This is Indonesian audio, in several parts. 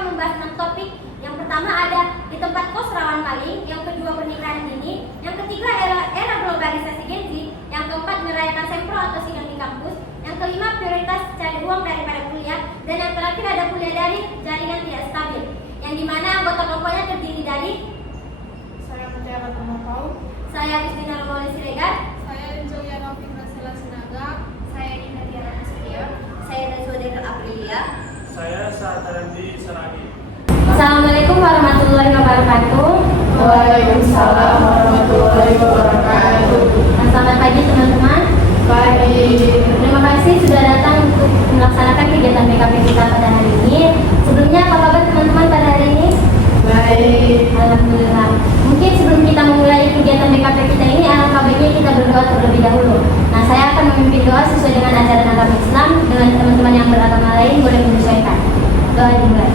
akan membahas 6 topik. Yang pertama ada di tempat kos rawan maling, yang kedua pernikahan dini, yang ketiga era globalisasi Gen Z, yang keempat merayakan sempro atau sidang di kampus, yang kelima prioritas cari uang daripada kuliah, dan yang terakhir ada kuliah daring, jaringan tidak stabil, yang dimana anggota kelompoknya terdiri dari Saya Mutiara Ramatau. saya Agustina Romoli Siregar, Saya Julia Novik Rasela Sinaga. Saya Nina Tiara Nasution. saya Nazwadira Aprilia. Saya Satarandi Saragi. Assalamualaikum warahmatullahi wabarakatuh. Waalaikumsalam warahmatullahi wabarakatuh. Selamat pagi teman-teman. Pagi. Terima kasih sudah datang untuk melaksanakan kegiatan BKP kita pada hari ini. Sebelumnya apa kabar teman-teman pada hari ini? Baik. Alhamdulillah. Mungkin sebelum kita memulai kegiatan BKP kita ini, alangkah baiknya kita berdoa terlebih dahulu. Nah, saya akan memimpin doa sesuai dengan ajaran agama Islam. Dengan teman-teman yang beragama lain boleh menyesuaikan. Doa dimulai.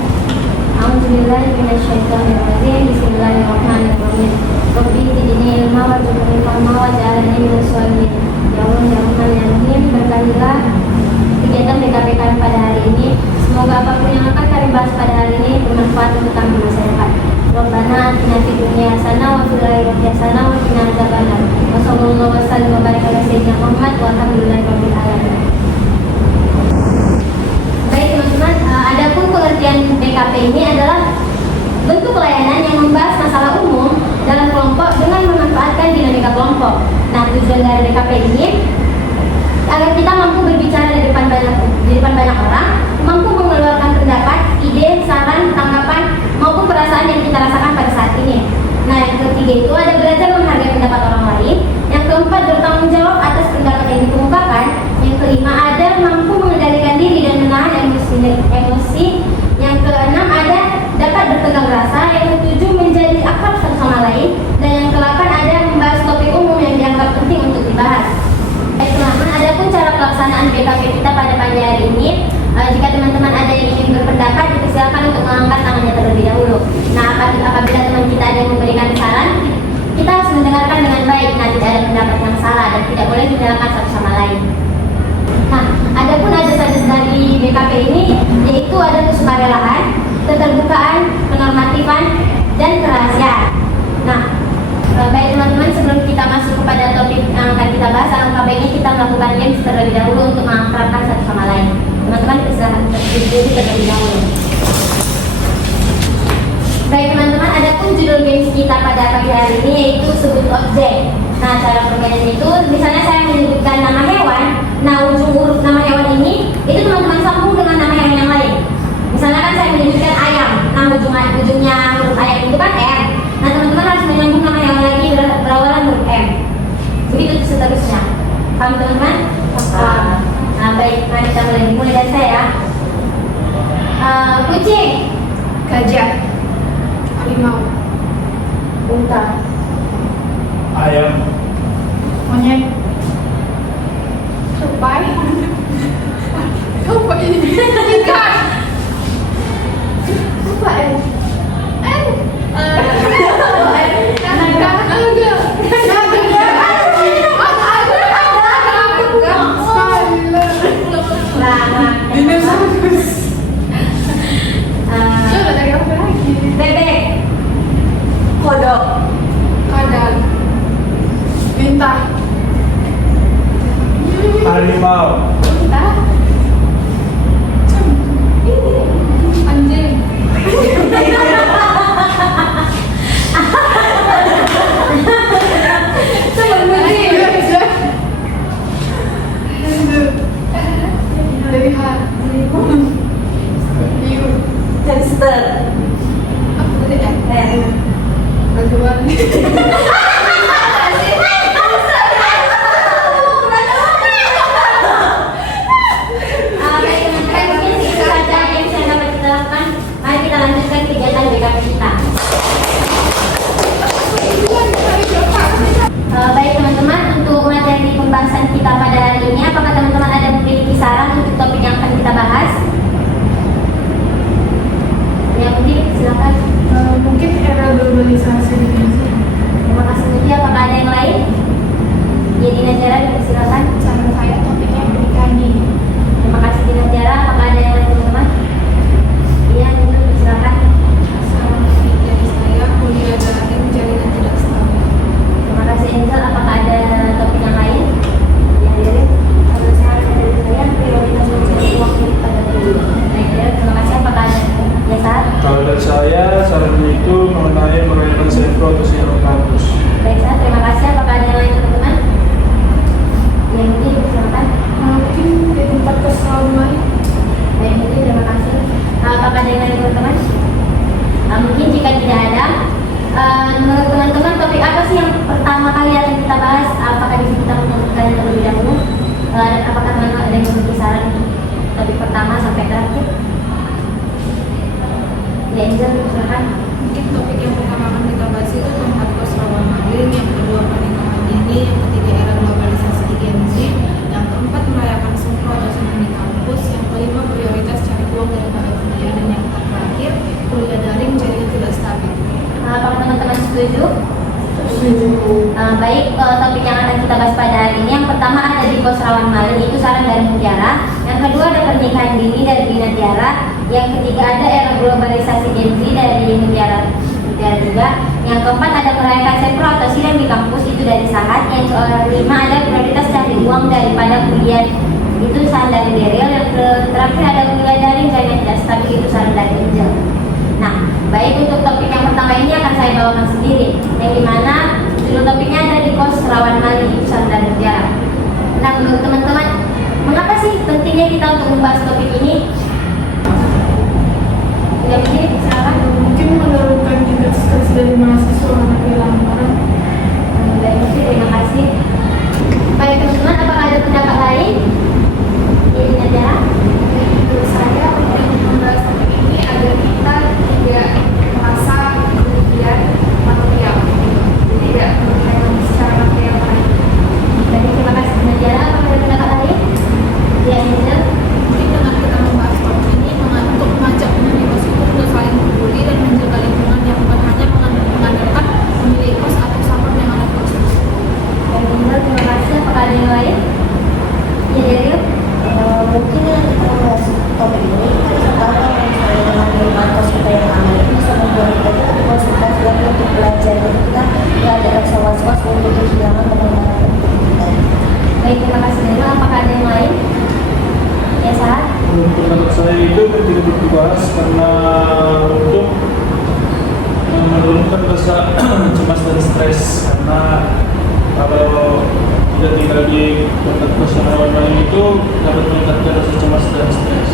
Alhamdulillah, bismillahirrahmanirrahim. Rabbi zidni ilma warzuqni fahma waj'alni minas sholihin. Ya Allah, ya Rahman, ya Rahim, berkahilah kegiatan BKP kami pada hari ini. Semoga apapun yang akan kami bahas pada hari ini bermanfaat untuk kami masyarakat. Rabbana atina fid dunya hasanah wa fil akhirati hasanah wa qina adzabannar. Wa sallallahu wasallam wa baraka ala sayyidina Muhammad walhamdulillahi rabbil alamin. Baik teman-teman, adapun pengertian BKP ini adalah bentuk pelayanan yang membahas masalah umum dalam kelompok dengan memanfaatkan dinamika kelompok. Nah, tujuan dari BKP ini agar kita mampu berbicara di depan banyak orang, mampu mengeluarkan pendapat, ide, saran, tanggapan maupun perasaan yang kita rasakan pada saat ini. Nah, yang ketiga itu ada belajar menghargai pendapat orang lain. Yang keempat, bertanggung jawab atas pendapat yang dikemukakan. Yang kelima, ada mampu mengendalikan diri dan menahan emosi. Yang keenam, ada dapat bertegang rasa. Yang ketujuh, menjadi akrab satu sama lain. Dan yang kedelapan, ada membahas topik umum yang dianggap penting untuk dibahas. Baik teman-teman, adapun cara pelaksanaan BKP kita pada pagi hari ini, jika teman-teman ada yang ingin berpendapat, dipersilakan untuk mengangkat tangannya terlebih dahulu. Nah, apabila teman kita ada yang memberikan saran, kita harus mendengarkan dengan baik. Nah, tidak ada pendapat yang salah dan tidak boleh dinyalakan satu sama lain. Nah, adapun asas dari BKP ini yaitu ada kesukarelaan, keterbukaan, penormatifan, dan kerahasiaan. Nah, baik teman-teman, sebelum kita masuk kepada topik yang akan kita bahas, alangkah baiknya kita melakukan games terlebih dahulu untuk mengakrabkan satu sama lain. Teman-teman silakan berdiri terlebih dahulu. Baik teman-teman, adapun judul games kita pada pagi hari ini yaitu sebut objek. Nah, cara permainan itu, misalnya saya menyebutkan nama hewan. Nah, ujung huruf nama hewan ini itu teman-teman sambung dengan nama hewan yang lain. Misalnya kan saya menyebutkan ayam. Nah, ujungnya huruf ayam itu kan M. Nah, teman-teman harus menyambung nama hewan lagi berawalan huruf M. Begitu seterusnya. Paham teman-teman? Nah, baik, mari kita mulai dari saya. Kucing, Gajah. Harimau. unta, Ayam. Monyet. Tupai. Tupai. Ikan. Tupai. bebek, kodok, Kadal. Bintang. Harimau. Anjing. hamster. Apa tadi ya? Raguan. Mari kita lanjutkan kegiatan BKP kita. Baik teman-teman, untuk materi pembahasan kita pada hari ini, apakah teman-teman ada memiliki saran untuk topik yang akan kita bahas? Yang penting silakan. Mungkin era globalisasi di Indonesia. Terima kasih Muti. Apakah ada yang lain? Jadi Najara, silakan. Sama saya topiknya pernikahan dini. Terima kasih Najara. Apakah ada yang lain teman-teman? Iya, Nurul, silakan. yang pertama ada di kos rawan maling, itu saran dari Mutiara. Yang kedua ada pernikahan dini dari Bina Tiara. Yang ketiga ada era globalisasi Gen Z dari Mutiara juga. Yang keempat ada merayakan Sepro atau sidang di kampus, itu dari Sahat. Yang kelima ada prioritas cari uang daripada kuliah, itu saran dari Daryl. Yang terakhir ada kuliah daring dan yang tidak stabil, itu saran dari Angel. Nah, baik, untuk topik yang pertama ini akan saya bawakan sendiri, yang dimana judul topiknya ada di kos rawan maling, itu saran dari Mutiara. Nah, menurut teman-teman, mengapa sih pentingnya kita untuk membahas topik ini? Tidak begini, silakan. Mungkin menurunkan tingkat stres dari mahasiswa anak kehilangan orang. Baik, terima kasih. Baik teman-teman, apakah ada pendapat lain? Ini saja. Menurut saya penting membahas topik ini agar kita tidak merasa kerugian material, jadi tidak kerugian secara material lain. Baik, terima kasih Najara. Apakah ada pendapat lain? Ya, Angel. Mungkin dengan kita membahas topik ini untuk mengajak pemilik kos itu untuk saling peduli dan menjaga lingkungan yang bukan hanya mengandalkan pemilik kos atau satpam yang ada di kos. Baik, Angel, terima kasih. Apakah ada yang lain? Ya, Daryl. Mungkin yang kita membahas topik ini kan pertama misalnya dengan lingkungan kos kita yang aman itu bisa membuat kita itu konsentrasi lagi untuk belajar, jadi kita nggak ada rasa was-was untuk kehilangan teman-teman kita. Baik, terima kasih Daryl. Apakah ada yang lain? Ya, Sahat. Menurut saya itu penting untuk dibahas karena untuk menurunkan rasa cemas dan stres, karena kalau tidak tinggal di tempat kos yang rawan maling itu dapat meningkatkan rasa cemas dan stres.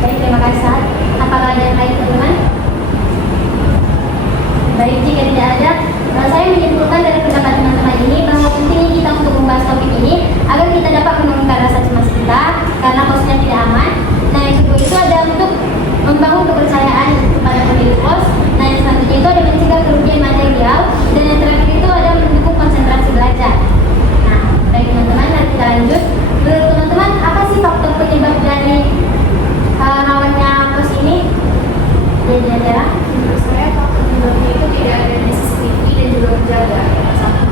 Baik, terima kasih Sahat. Apakah ada yang lain teman-teman? Baik, jika tidak ada, saya menyimpulkan dari pendapat teman-teman ini bahwa pentingnya kita untuk membahas topik ini agar kita dapat menurunkan rasa cemas kita karena kosnya tidak aman. Nah, yang kedua itu ada untuk membangun kepercayaan kepada pemilik kos. Nah, yang selanjutnya itu ada mencegah kerugian material, dan yang terakhir itu ada mendukung konsentrasi belajar. Nah, baik teman-teman, mari kita lanjut. Menurut teman-teman, apa sih faktor penyebab dari rawannya kos ini? Jadi Najara. Menurut saya faktor penyebabnya itu tidak ada CCTV dan juga penjaga yang sama.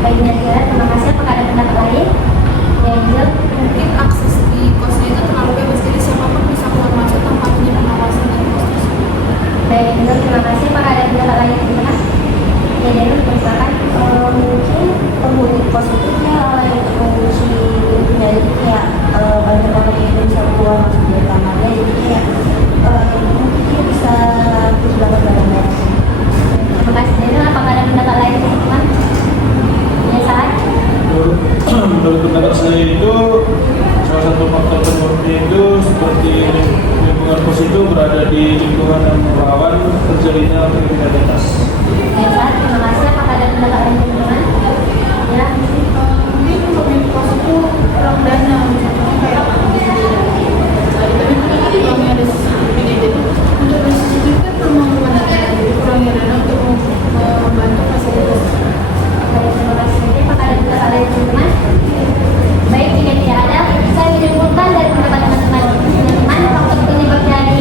Baik Najara, terima kasih. Apakah ada pendapat lain? Ya, Angel. Mungkin akses di kosnya itu terlalu bebas, jadi siapapun bisa keluar masuk tanpa adanya pengawasan dari kos tersebut. Baik, Angel, terima kasih. Apakah ada pendapat lain teman-teman? Ya, Daryl, silakan. Mungkin penghuni kos itu kayak orang yang mengunci pintunya, jadi kayak banyak orang yang bisa keluar masuk dari kamarnya, jadi kayak mungkin dia bisa kehilangan barang-barang. Terima kasih Daryl. Apakah ada pendapat lain teman-teman? Ya, Sahat. Menurut pendapat saya itu salah satu faktor penyebabnya itu seperti lingkungan kos itu berada di lingkungan yang rawan terjadinya kriminalitas. Baik, Sahat. Terima kasih. Apakah ada pendapat lain teman-teman? Ya. Mungkin pemilik kos itu kurang dana, contohnya kayak tapi uangnya ada CCTV jadi untuk CCTV kan perlu menggunakan dana, jadi kurangnya dana untuk membantu fasilitas. Baik, terima kasih. Apakah ada pendapat lain teman-teman? Baik, jika tidak ada, saya menyimpulkan dari pendapat teman-teman. Teman-teman, faktor penyebab dari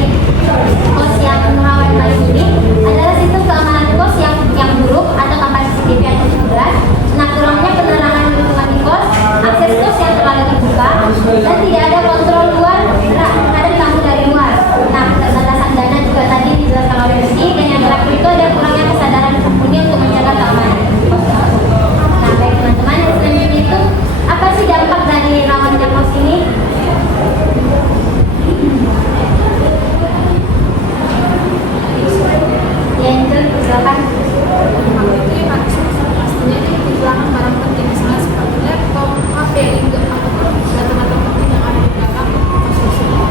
kos yang rawan maling ini adalah sistem keamanan kos yang buruk atau tanpa CCTV atau jelas. Nah, kurangnya penerangan lingkungan di kos, akses kos yang terlalu terbuka, dan tidak ada kontrol luar terhadap tamu dari luar. Nah, keterbatasan dana juga tadi dijelaskan oleh Rizky, dan yang terakhir itu ada kurangnya kesadaran penghuni untuk menjaga keamanan kos tersebut. Nah, baik teman-teman, selanjutnya itu apa sih dampak dari rawannya kos ini? Ya, Angel, silakan. Itu yang pastinya itu kehilangan barang penting, misalnya seperti laptop, HP, hingga atau data-data penting yang ada di belakang kos tersebut.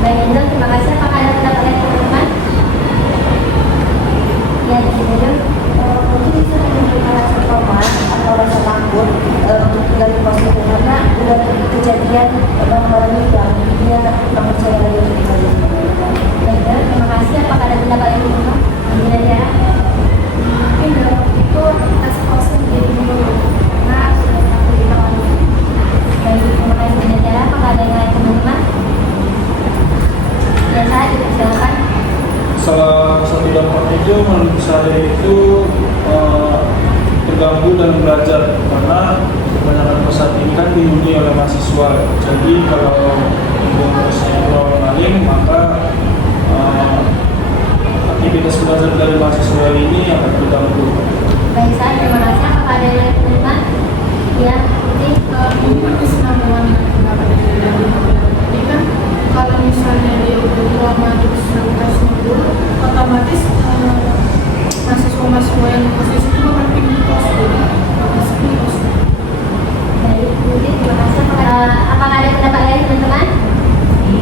Baik, Angel, terima kasih. Apakah ada pendapat lain teman-teman? Ya, Angel. Mungkin bisa menimbulkan rasa trauma atau rasa takut untuk tinggal di kos itu karena udah kejadian barang-barang hilang, dia nggak percaya lagi untuk tinggal di kos. Baik, Angel, terima kasih. Apakah ada pendapat lain teman-teman? Kira-kira? Mungkin dalam waktu itu tas kosnya menjadi menurun karena sudah satu di tahun. Baik, terima kasih. Kira-kira apakah ada yang lain teman-teman? Ya, saya silakan. Salah satu dampaknya itu menurut saya itu terganggu dalam belajar, karena kebanyakan kos saat ini dihuni oleh mahasiswa. Jadi kalau informasinya melawan maling, maka aktivitas belajar dari mahasiswa ini akan terganggu. Baik, saya terima kasih. Apakah ada yang lain teman-teman? Ya, Putih. Ini berkesinambungan dengan pendapat dari tadi kan, kalau misalnya dia udah tua masuk fakultasnya dulu, otomatis mahasiswa yang di posisi itu bakal pindah kos, jadi bakal sepi kos. Baik, Putih, terima kasih. Apakah ada pendapat lain teman-teman?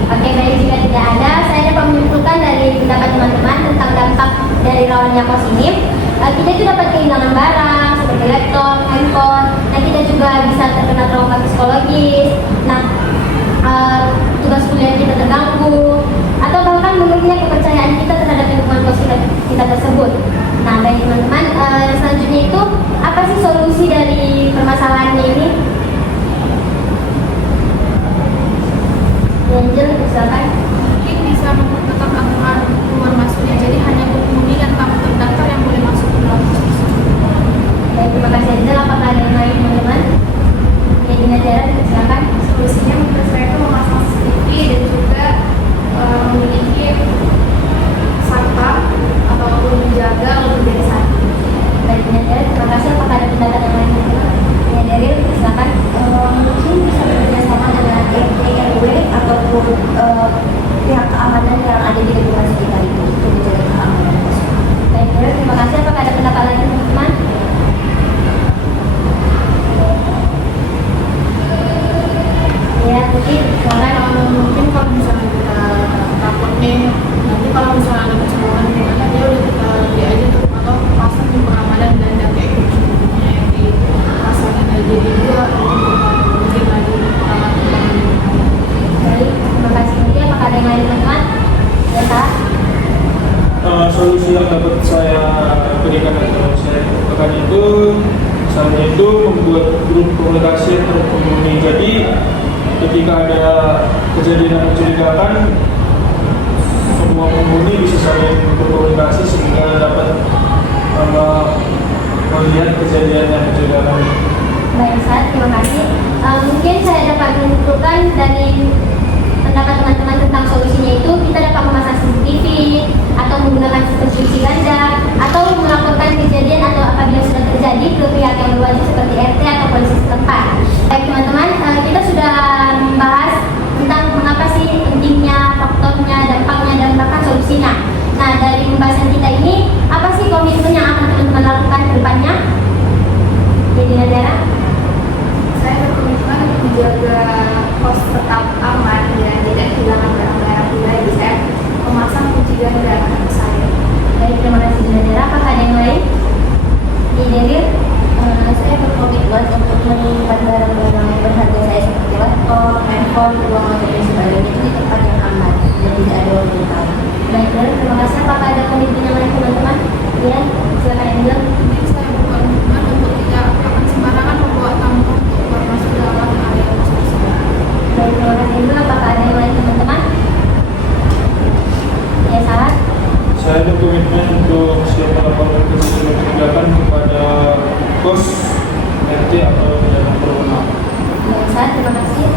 Oke, baik, jika tidak ada, saya dapat menyimpulkan dari pendapat teman-teman tentang dampak dari rawannya kos ini. Kita itu dapat kehilangan barang seperti laptop, handphone. Nah, kita juga bisa terkena trauma psikologis. Nah, tugas kuliah kita terganggu, atau bahkan menurunnya kepercayaan kita terhadap lingkungan kos kita tersebut. Nah, baik teman-teman, selanjutnya itu apa sih solusi dari permasalahannya ini? Angel, silakan. Mungkin bisa memperketat aturan keluar masuknya, jadi hanya penghuni dan tamu terdaftar yang boleh masuk ke dalam kos tersebut. Baik, terima kasih Angel. Apakah ada yang lain teman-teman? Ya, dengan cara silakan. Solusinya menurut saya itu memasang CCTV dan juga memiliki satpam ataupun menjaga lebih dari satu. Baik, dengan cara terima kasih. Apakah ada pendapat yang lain teman-teman? Ya, dari silakan. Mungkin bisa bekerjasama dengan RT RW ataupun pihak keamanan yang ada di lingkungan sekitar itu untuk menjaga keamanan. Baik, Del, terima kasih. Apakah ada pendapat lain teman-teman? Ya, Putih, silakan. Mungkin kalau misalnya kita takut nih, nanti kalau misalnya ada kecolongan gimana, dia udah kita beli aja tuh, atau pasang di pengamanan dan kayak gitu yang dipasangin aja di dua, mungkin lagi pengamanan. Baik, terima kasih. Putih, apakah ada yang lain teman-teman? Ya, Kak. Solusi yang dapat saya berikan atau saya lakukan itu, misalnya itu membuat grup komunikasi antar penghuni. Jadi ketika ada kejadian yang mencurigakan, semua penghuni bisa saling berkomunikasi sehingga dapat melihat kejadian yang mencurigakan. Baik, Ustaz, terima kasih. Mungkin saya dapat menyimpulkan dari pendapat teman-teman tentang solusinya itu, kita dapat memasang CCTV atau menggunakan sistem cuci ganda atau melaporkan kejadian atau apabila sudah terjadi ke pihak yang berwajib seperti RT atau polisi setempat. Baik teman-teman, kita sudah membahas tentang mengapa sih pentingnya, faktornya, dampaknya, dan bahkan solusinya. Nah, dari pembahasan kita ini, apa sih komitmen yang akan teman-teman lakukan ke depannya? Jadi Nadara? Saya berkomitmen untuk menjaga kos tetap aman dan tidak kehilangan barang-barang pribadi. Saya memasang kunci ganda untuk saya. Baik, terima kasih Nadara. Apakah ada yang lain? Jadi, Saya berkomitmen untuk menyimpan barang-barang berharga saya seperti laptop, handphone, uang dan sebagainya itu di tempat yang aman dan tidak ada orang yang tahu. baik, terima kasih. Apakah ada komitmen yang lain teman-teman? Ya, silakan Angel. Mungkin saya berkomitmen untuk tidak akan sembarangan membawa tamu untuk keluar masuk dalam area kos tersebut. Baik, terima kasih Angel. Apakah ada yang lain teman-teman? Ya, salah. Saya berkomitmen untuk siap melaporkan kejadian mencurigakan kepada kos, RT atau yang berwenang. Baik, Ustaz, terima kasih.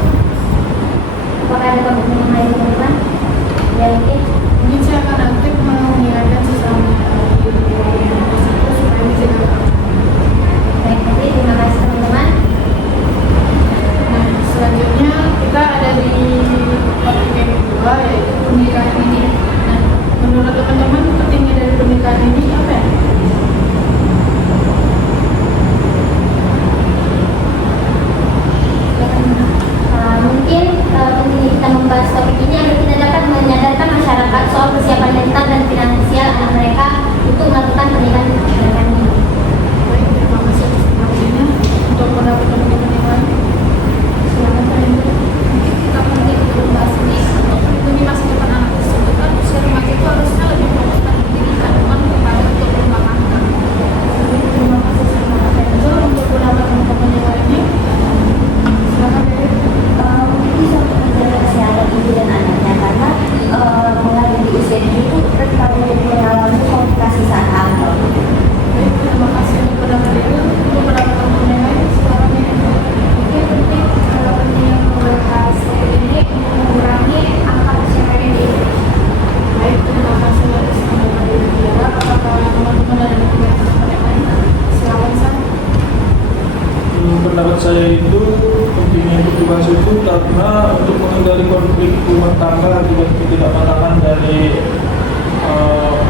karena untuk menghindari konflik rumah tangga akibat ketidakpatuhan dari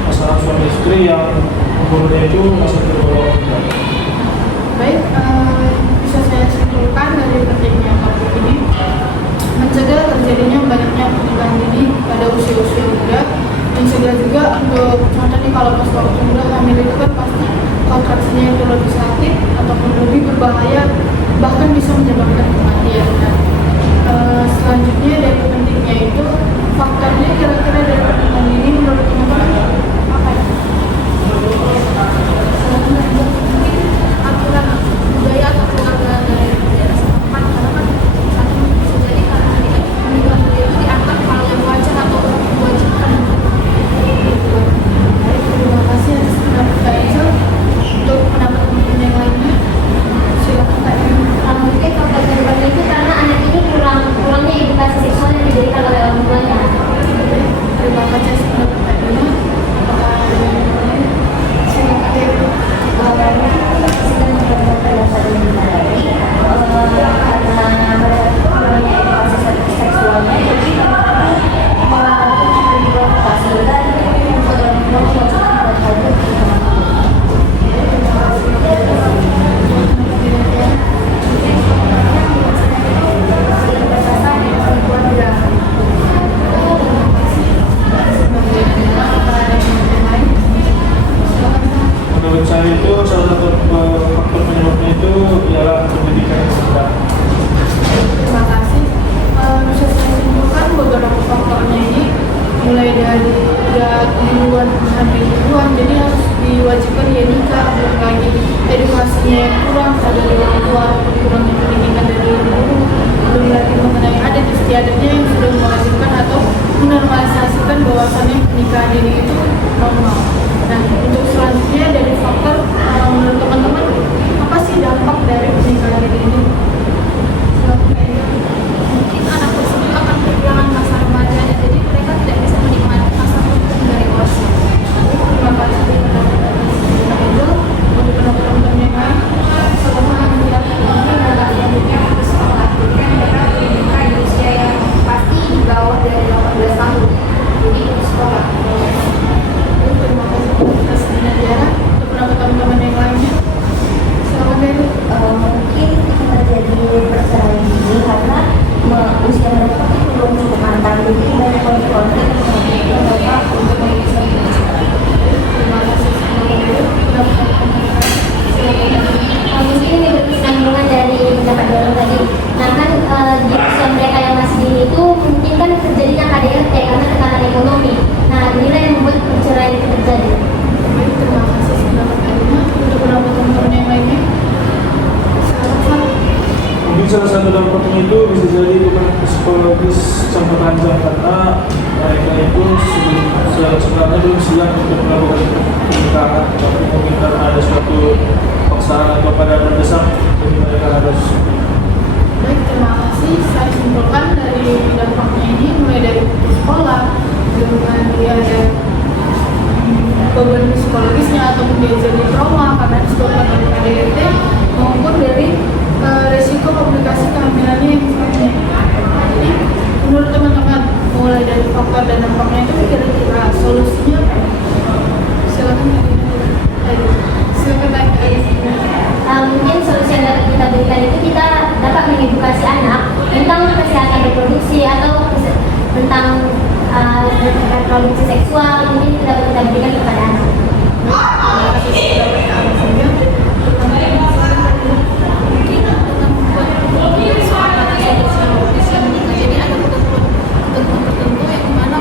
pasangan suami istri yang umurnya itu masih tergolong muda. Baik, bisa saya simpulkan dari pentingnya topik ini mencegah terjadinya banyaknya pernikahan dini pada usia-usia muda, mencegah juga untuk contoh nih kalau pas waktu muda hamil itu kan pasti kontraksinya itu lebih sakit ataupun lebih berbahaya, bahkan bisa menyebabkan kematian. Nah, selanjutnya dari pentingnya itu faktornya kira-kira dari pernikahan dini menurut teman-teman apa ya? Aturan budaya atau keluarga dari setempat, karena kan satu bisa jadi karena pernikahan dini itu dianggap hal yang wajar atau diwajibkan. Terima kasih atas pendapat Kak Ijel. Untuk pendapat teman-teman yang lainnya, silakan Kak Ijel. Mungkin faktor penyebabnya itu karena anak ini kurangnya edukasi seksual yang diberikan oleh orang tuanya. Terima kasih atas pendapat Kak Ijel. Apakah ada yang lain? Silakan Kak Ijel. Sedang pendapat yang menarik karena kurangnya edukasi seksualnya jadi melakukan sehingga Menurut saya itu salah satu faktor penyebabnya itu ialah pendidikan yang rendah. Terima kasih. Bisa saya simpulkan beberapa faktornya ini mulai dari duluan hamil duluan, jadi harus diwajibkan ya nikah, belum lagi edukasinya yang kurang dari orang tua, kurangnya pendidikan dari dulu, belum lagi mengenai adat istiadatnya yang sudah mewajibkan atau menormalisasikan bahwasannya pernikahan dini itu normal. Nah, untuk selanjutnya dari faktor menurut teman-teman apa sih dampak dari pernikahan dini ini? Mungkin anak tersebut akan kehilangan masa remajanya, jadi mereka tidak bisa menikmati masa tua hingga dewasa. Terima kasih pendapat dari itu. Untuk pendapat teman-teman yang lain, selama anak ini adalah yang disekolahkan mereka menikah di usia yang pasti di bawah dari 18 tahun. Jadi untuk sekolah. Terima kasih atas Nadia. Untuk pendapat teman-teman yang lainnya, silakan dari. mungkin terjadi perceraian ini karena usia mereka belum cukup matang, jadi banyak konflik yang mereka untuk memutuskan perceraian. Terima kasih. Mungkin ini berkesinambungan dari pendapat dorong tadi. Nah kan di usia mereka yang masih dini itu mungkin kan terjadinya KDRT karena tekanan ekonomi. Nah inilah yang membuat perceraian itu terjadi. Baik, terima kasih pendapat Adina. Untuk pendapat teman-teman yang lainnya, silakan. Mungkin salah satu dampaknya itu bisa jadi bukan psikologis jangka panjang karena mereka itu sebenarnya belum siap untuk melakukan pernikahan, tapi mungkin karena ada suatu paksaan atau pada mendesak, jadi mereka harus. Baik, terima kasih. Saya simpulkan dari dampaknya ini mulai dari sekolah, kemudian dia ada beban psikologisnya ataupun dia jadi trauma karena disebabkan oleh KDRT maupun dari resiko komplikasi kehamilannya yang selanjutnya. Jadi menurut teman-teman mulai dari faktor dan dampaknya itu kira-kira solusinya apa? Silakan Mungkin solusi yang dapat kita berikan itu kita dapat mengedukasi anak tentang kesehatan reproduksi atau tentang reproduksi seksual, mungkin itu dapat kita berikan kepada anak. Jadi ada ketentuan tertentu yang dimana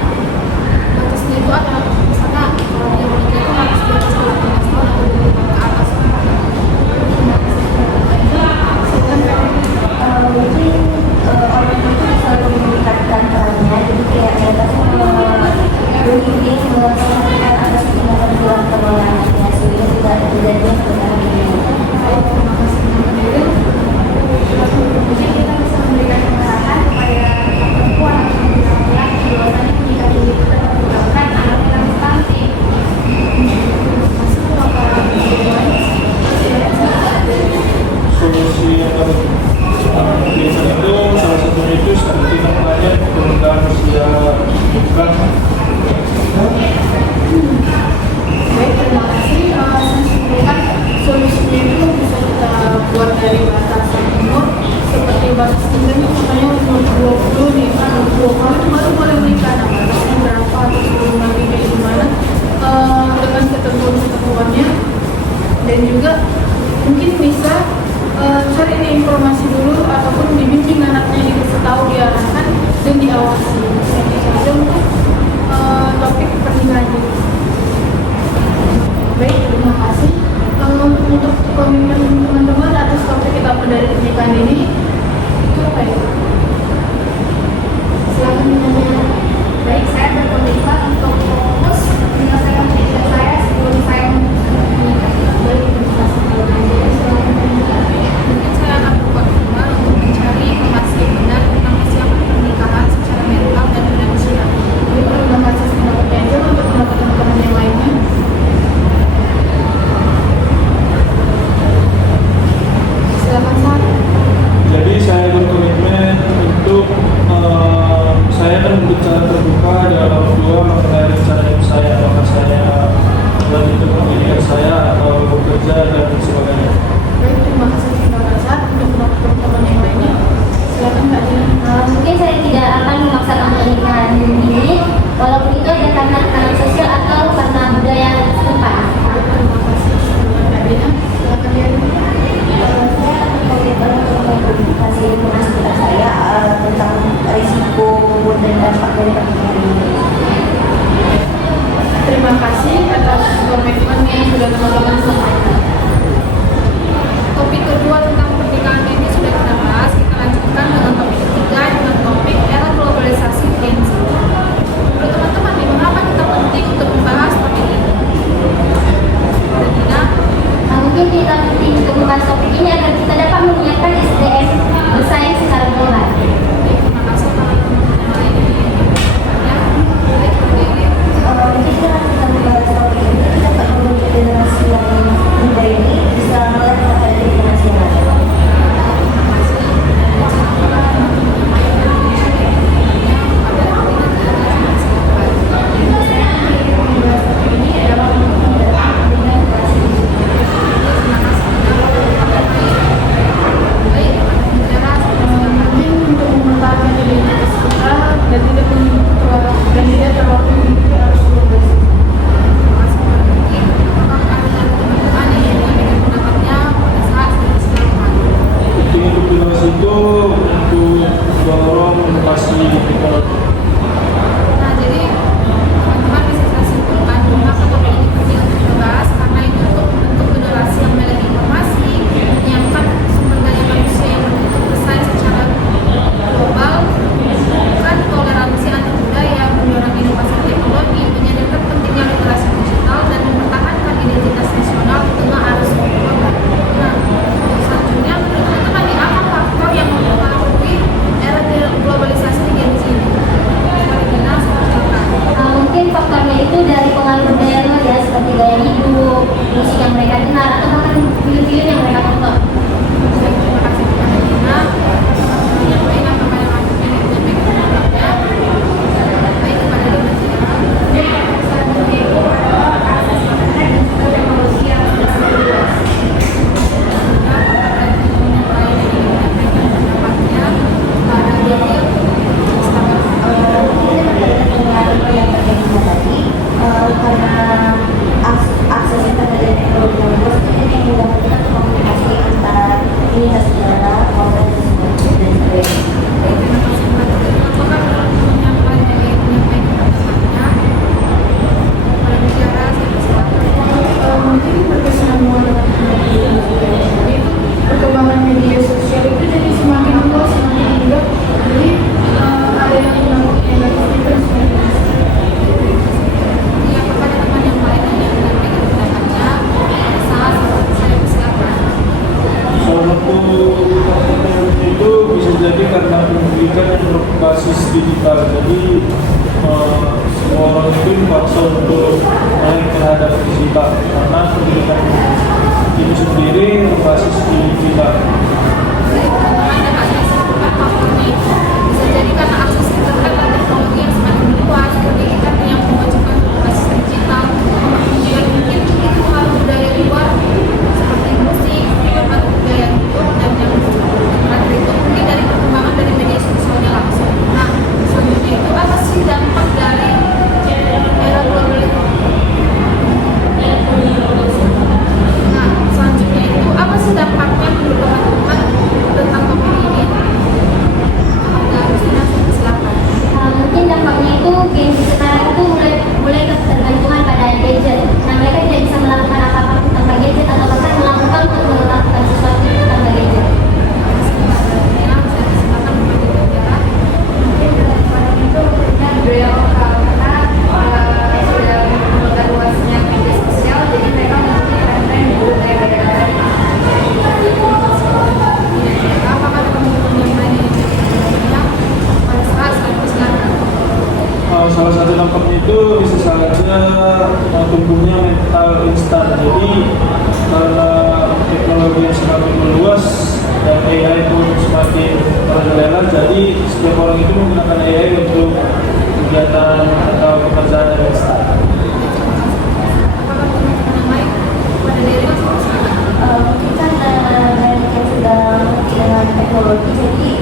batasnya itu adalah misalnya kalau yang menikah itu harus di atas 18 tahun atau 25 ke atas. Mungkin orang itu bisa lebih meningkatkan perannya, jadi kayak mereka tuh berpikir melaksanakan atas kemampuan pengelolaannya sehingga tidak terjadi dan juga mungkin bisa cari informasi dulu ataupun dibimbing anaknya, dikasih tahu, diarahkan dan diawasi. Itu untuk topik pernikahan ini. Baik, terima kasih. Untuk komitmen teman-teman atas topik kita dari pernikahan ini itu apa ya? Silakan menyampaikan. Baik, saya berkomitmen untuk fokus menyelesaikan pendidikan saya sebelum saya menikah. Baik, terima kasih. Mungkin saya akan berkomitmen untuk mencari informasi yang benar tentang persiapan pernikahan secara mental dan finansial. Jadi terima kasih pendapatnya aja untuk teman-teman yang lainnya. Silakan Sarah. Jadi saya berkomitmen untuk saya akan berbicara terbuka dengan orang tua mengenai rencana hidup saya, apakah saya melanjutkan pendidikan saya atau bekerja dan sebagainya. Baik, terima kasih Saudara Sat. Untuk teman-teman yang lainnya, silakan Kak Dina. Mungkin saya tidak akan memaksakan pernikahan ini, walaupun itu ada karena tekanan sosial atau karena budaya setempat. Terima kasih Kak Dina. Silakan Diana. Saya akan komitmen untuk mengkomunikasi dengan sekitar saya tentang risiko dan dampak dari pernikahan ini. Terima kasih atas komitmen yang sudah teman-teman sampaikan. Topik kedua tentang pernikahan ini sudah kita bahas. Kita lanjutkan dengan topik ketiga dengan topik era globalisasi Gen Z. Menurut teman-teman, mengapa kita penting untuk membahas topik ini? Dina, Mungkin kita penting untuk membahas topik ini agar kita dapat menyiapkan SDM bersaing secara global. terima kasih teman-teman yang lain. Ya, baik, Dewi. Mungkin dengan kita membahas topik ini, kita perlu generasi yang muda ini bisa melihat apa yang generasi yang ada. Mungkin untuk memetakan identitas kita dan tidak terlalu harus berbasis. Penting untuk dibahas itu untuk mendorong inovasi digital. Nah, jadi teman-teman bisa saya simpulkan mengapa topik ini penting untuk dibahas, karena itu untuk membentuk generasi yang memiliki informasi, menyiapkan sumber daya manusia yang untuk bersaing secara global, bukan toleransi antar budaya, mendorong inovasi teknologi, menyadarkan pentingnya literasi digital dan mempertahankan identitas nasional di tengah arus global. Nah, selanjutnya menurut teman-teman nih, apa faktor yang mempengaruhi era globalisasi di Gen Z ini? Marina, silakan. Mungkin faktornya itu dari pengaruh budaya luar ya, seperti gaya hidup, musik yang mereka dengar, atau bahkan film-film yang mereka tonton. Baik, terima kasih kepada Dina. Yang lain apa yang lanjutnya menyampaikan pendapatnya? Baik, kepada Dina silakan. Karena akses internet dan teknologi yang luas itu yang memudahkan komunikasi antara lintas negara, kota dan sebagainya. Mungkin berkesinambungan dengan perkembangan media sosial itu jadi semakin luas, semakin mudah. Jadi ada yang negatif itu semakin. Ya, kepada teman yang lain yang menyampaikan pendapatnya, saat saya persilakan. Salah satu faktor itu bisa jadi karena pendidikan yang berbasis digital. Jadi semua orang itu dipaksa untuk naik terhadap digital karena pendidikan itu sendiri berbasis digital. Bisa jadi karena akses internet dan teknologi yang semakin luas, pendidikan yang mewajibkan berbasis digital, dan mungkin itu pengaruh budaya luar seperti musik, berbagai budaya hidup dan yang terakhir itu mungkin dari perkembangan dari media sosialnya langsung. Nah, selanjutnya itu apa sih dampak dari era globalisasi? Nah, dampaknya itu bisa saja tumbuhnya mental instan. Jadi karena teknologi yang semakin meluas dan AI pun semakin merajalela, jadi setiap orang itu menggunakan AI untuk kegiatan atau pekerjaan yang instan. Apakah teman-teman yang lain pada diri Mungkin karena banyak yang sedang dengan teknologi, jadi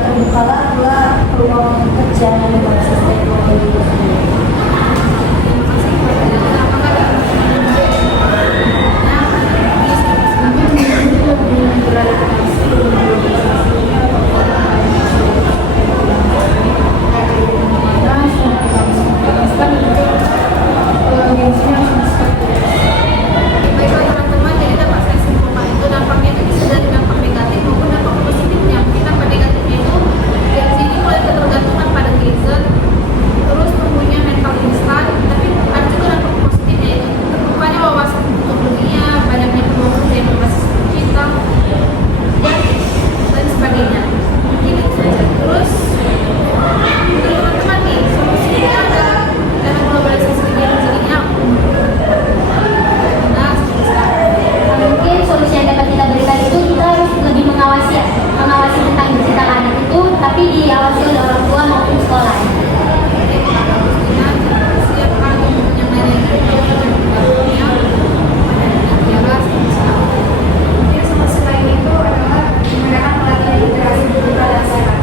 terbukalah pula peluang kerja yang berbasis teknologi itu sendiri. Baiklah teman-teman, jadi dapat saya simpulkan itu dampaknya itu bisa dari dampak negatif maupun dampak positifnya. Mungkin dampak negatifnya itu dari sini mulai ketergantungan pada gadget, terus tumbuhnya mental instan, tapi ada juga dampak positifnya itu terbukanya wawasan untuk dunia, banyaknya peluang kerja yang berbasis digital dan sebagainya. Mungkin itu saja. Terus untuk teman-teman nih, solusinya ada dalam globalisasi kegiatan ini apa? Nah, Mungkin solusi yang dapat kita berikan itu kita harus lebih mengawasi tentang digital anak itu, tapi diawasi oleh orang tua maupun sekolah. Mungkin solusi lain itu adalah menggunakan pelatihan literasi digital yang sehat.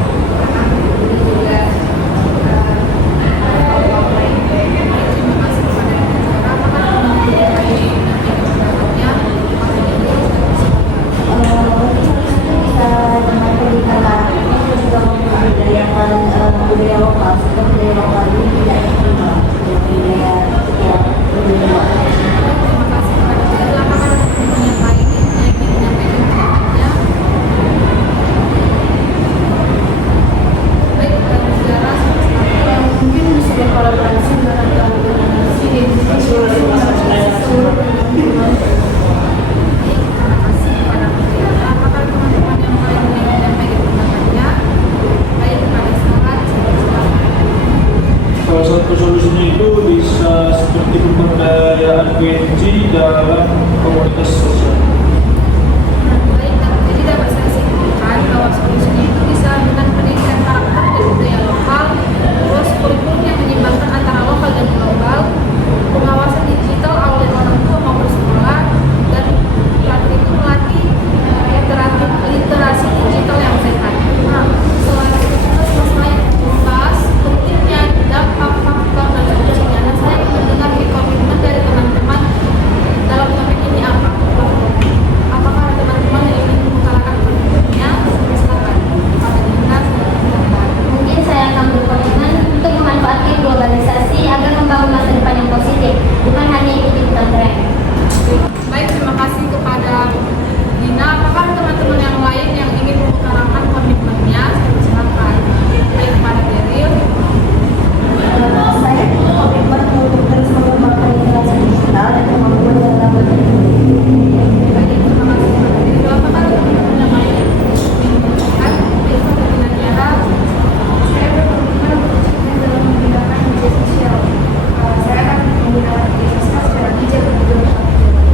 Ini juga Bisa dengan pendidikan karakter itu juga membudidayakan budaya lokal, sehingga budaya lokal ini tidak tertinggal budaya yang berbeda. Mungkin bisa berkolaborasi dengan organisasi di seluruh dunia. Terima kasih kepada kita. Apakah teman-teman yang lain ingin menyampaikan pendapatnya? Baik, kepada sahabat, Salah satu solusinya itu bisa seperti pemberdayaan PNG dalam komunitas sosial. baik, jadi dapat saya simpulkan bahwa solusinya itu bisa dengan pendidikan karakter dan budaya lokal, terus kurikulum yang menyeimbangkan antara lokal dan global, pengawasan digital oleh orang tua maupun sekolah, dan pelatih itu melatih literasi digital yang sehat. Nah, selain itu juga masalah yang tuntas, pentingnya dampak faktor dan solusinya. Nah, saya ingin mendengar komitmen dari teman-teman dalam topik ini apa? Apakah ada teman-teman yang ingin mengutarakan komitmennya? Silakan. Pada dinas dan Mungkin saya akan berkomitmen untuk memanfaatkan globalisasi agar membangun masa depan yang positif, bukan hanya ikut-ikutan tren. baik, terima kasih kepada Dina. Apakah teman-teman yang lain yang ingin mengutarakan komitmennya? Silakan. Baik, kepada Beril. Saya komitmen untuk terus mengembangkan literasi digital dan kemampuan dalam Baik, terima kasih kepada Beril. Apakah teman-teman yang lain yang ingin mengutarakan? Baik, kepada Dina Tiara. saya berkomitmen untuk disiplin dalam menggunakan media sosial. Saya akan menggunakan media sosial secara bijak dan juga bertanggung jawab.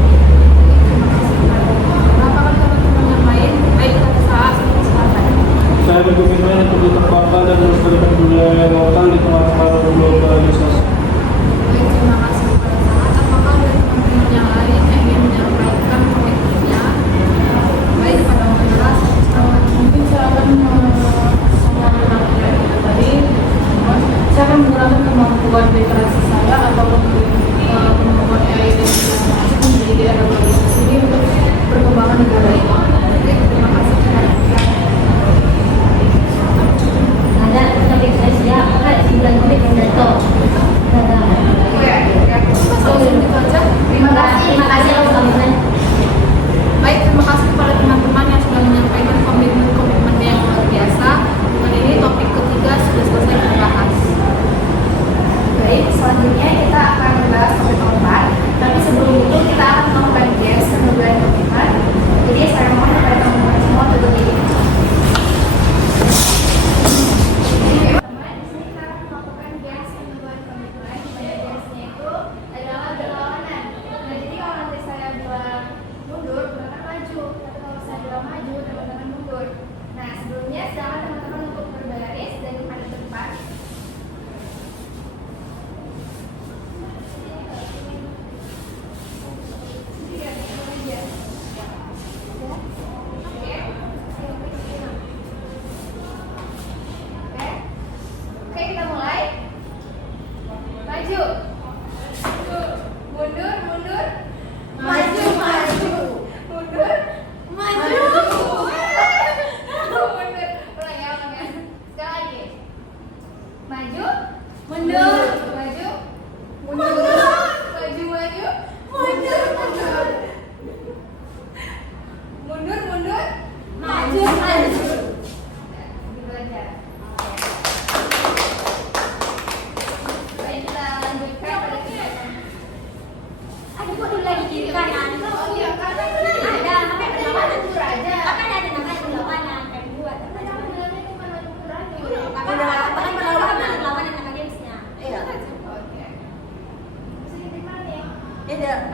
Terima kasih kepada Dina. Apakah teman-teman yang lain? Baik, kita saat silakan. Saya berkomitmen untuk tetap bangga dan melestarikan budaya lokal di tengah-tengah globalisasi. Baik, terima kasih kepada sahabat. Apakah ada teman-teman yang lain yang ingin menyampaikan komitmennya? Baik, pada moderasi. Mungkin saya akan tadi saya akan menggunakan kemampuan literasi saya ataupun kemampuan AI dan segala macam menjadi daerah globalisasi ini untuk perkembangan negara ini. Baik, terima kasih kepada kita. Ada topik saya siap, bulan komitmen dan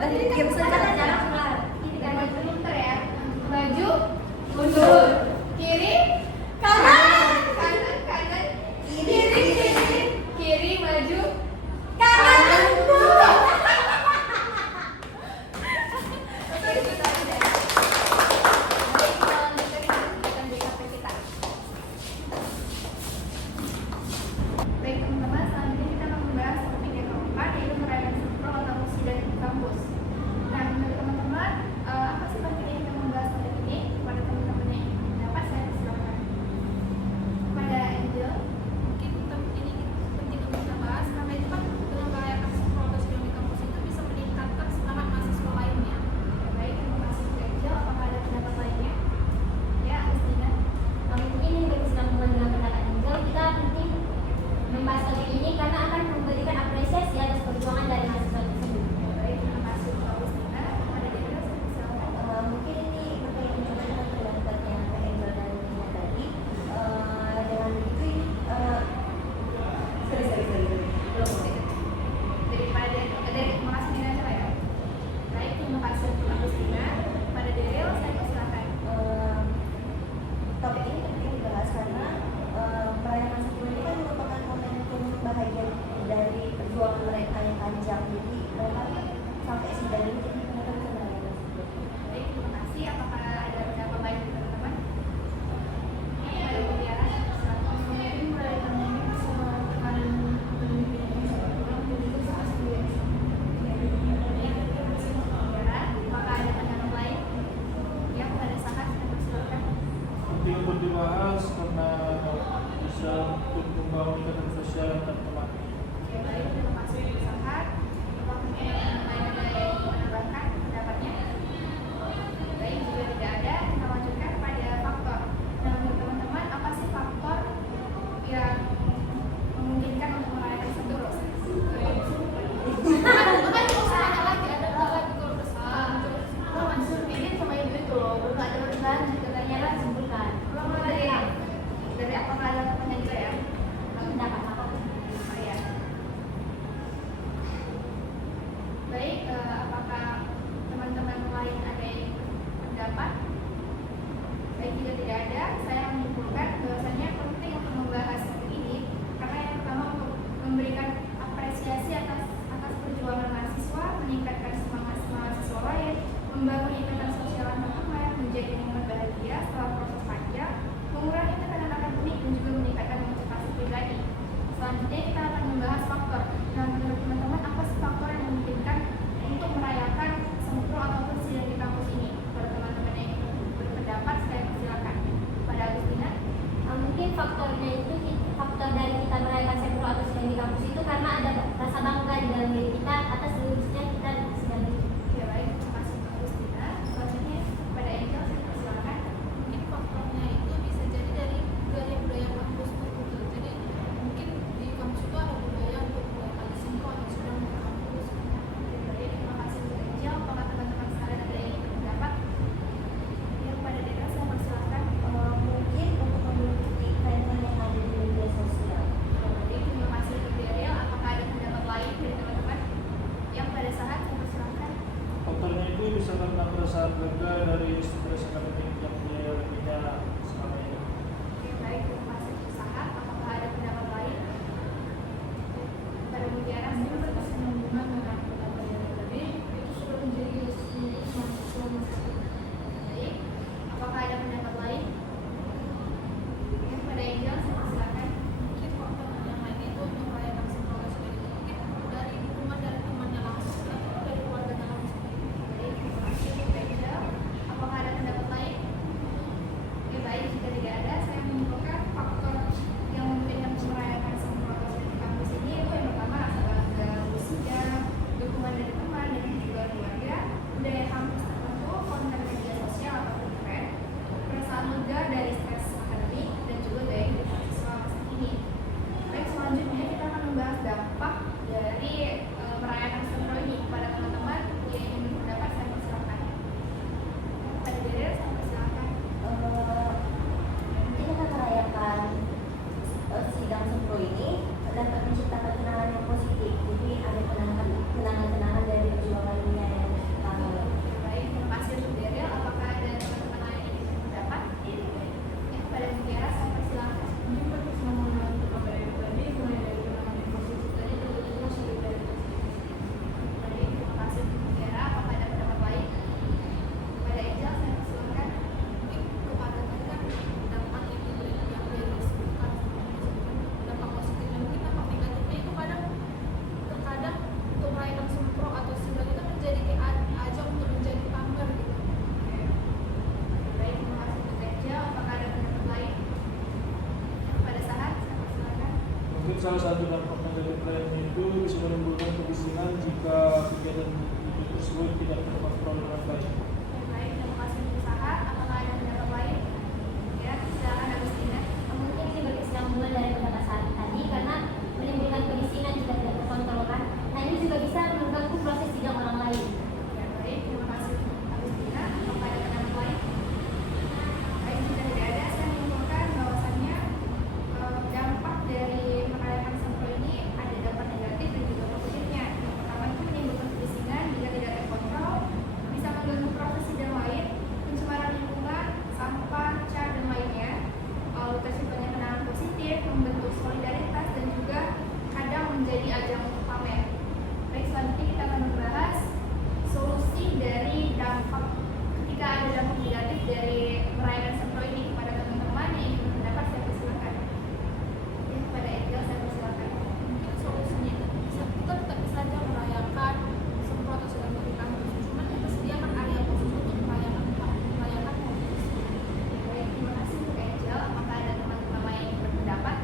Diam saja. Jarak keluar. Kita maju mundur ya. Maju, mundur. Kiri, Kanan. kanan, kanan. Kiri. Kiri, maju. Kanan. Oke, kita udah. Mari kita lanjutkan kegiatan BKP kita. Baik teman-teman, selanjutnya kita akan membahas topik yang keempat, yaitu merayakan sempro atau sidang di kampus. Nah, menurut teman-teman, apa sih pentingnya kita membahas topik ini? Kepada teman-teman yang ingin mendapat, saya persilakan. Kepada Angel, Mungkin topik ini penting untuk kita bahas karena itu kan dengan merayakan sempro atau sidang di kampus itu bisa meningkatkan semangat mahasiswa lainnya. baik, terima kasih untuk Angel. Apakah ada pendapat lainnya? Ya, Agustina. Mungkin berkesinambungan dengan pendapat Angel, kita penting membahas topik ini karena akan memberikan apresiasi atas perjuangan dari mahasiswa tersebut. Baik, terima kasih untuk Agustina. Kepada Daniel, saya persilakan. Mungkin ini berkaitan juga dengan pendapatnya Kak Angel dan Nina tadi. Dengan begitu ini belum. Daripada dari terima kasih Dina coba ya. Baik, terima kasih untuk Agustina. Pada Daryl, saya persilakan. Topik ini penting dibahas karena perayaan sempro ini kan merupakan momentum bahagia dari perjuangan mereka yang panjang. Jadi mereka sampai sidang ini jadi mereka bisa merayakan sempro. Baik, terima kasih. Apakah ada pendapat lain dari teman-teman? Pada Mutiara, silakan. Mungkin merayakan ini bisa tekanan akademik ini bisa berkurang dan juga sangat sendiri. Mutiara, apakah ada pendapat lain? Ya, kepada Sahat, saya persilakan. Penting untuk dibahas karena bisa untuk membangun ikatan sosial antar teman. Oke, baik, terima kasih untuk Sahat. Apakah teman-teman lain ada yang ingin menambahkan pendapatnya? Baik, jika tidak ada, kita lanjutkan pada faktor. Nah, menurut teman-teman, apa sih faktor yang memungkinkan untuk merayakan sempro? Bukan usahanya lagi ada lagi kalau besar. Oh, Mansur Bidin sama ibu itu loh, belum ada urusan, katanya lah sebutkan. Belum dari apakah ada pertanyaan juga ya? Pendapat apa? Oh ya. Baik, apakah teman-teman lain ada yang pendapat? Baik, jika tidak ada, saya menyimpulkan bahwasanya penting untuk membahas topik ini karena yang pertama untuk memberikan apresiasi atas perjuangan mahasiswa, meningkatkan semangat mahasiswa lain, membangun ikatan sosial antar teman, menjadi momen bahagia setelah proses panjang, mengurangi tekanan akademik dan juga meningkatkan motivasi pribadi. Selanjutnya kita akan membahas faktor. Nah, menurut teman-teman, apa sih faktor yang memungkinkan untuk merayakan sempro ataupun sidang di kampus ini? Kalau teman-teman yang berpendapat, saya persilakan. Pada Agustina, Mungkin faktornya itu faktor dari kita merayakan sempro atau sidang di kampus itu karena ada rasa bangga di dalam diri kita atas lulusnya kita sidang itu. ya baik, terima kasih untuk Agustina. Selanjutnya pada Angel, saya persilakan. Mungkin faktornya itu bisa jadi dari budaya kampus tertentu. Jadi mungkin di kampus itu ada Mungkin salah satu dampak negatif lainnya itu bisa menimbulkan kebisingan jika kegiatan itu tersebut tidak terkontrol dengan baik. Baik, terima kasih untuk usaha. Apakah ada pendapat lain? Ya, silakan Agustina. Mungkin ini berkesinambungan dari pendapat saat tadi karena menimbulkan kebisingan jika tidak terkontrolkan. Nah ini juga bisa mengganggu proses sidang orang lain. Ya, baik, terima kasih Agustina. Apakah ada pendapat lain? Baik, jika tidak ada, saya menyimpulkan bahwasannya dampak dari merayakan Sempro ini ada dampak negatif dan juga positifnya. Yang pertama itu menimbulkan kebisingan jika tidak terkontrol, bisa mengganggu proses sidang lain, pencemaran lingkungan, sampah, cat dan lainnya. Lalu terciptanya kenangan positif, membentuk solidaritas dan juga kadang menjadi ajang untuk pamer. Baik, selanjutnya kita akan membahas solusi dari dampak ketika ada dampak negatif dari merayakan Sempro ini kepada teman-teman yang ingin berpendapat. Saya persilakan. Ya, kepada Angel saya persilakan. Mungkin solusinya bisa kita tetap saja merayakan Sempro atau sedang pernikahan khusus, cuman kita sediakan area khusus untuk merayakan Baik, terima kasih untuk Angel. Apakah ada teman-teman lain yang ingin berpendapat?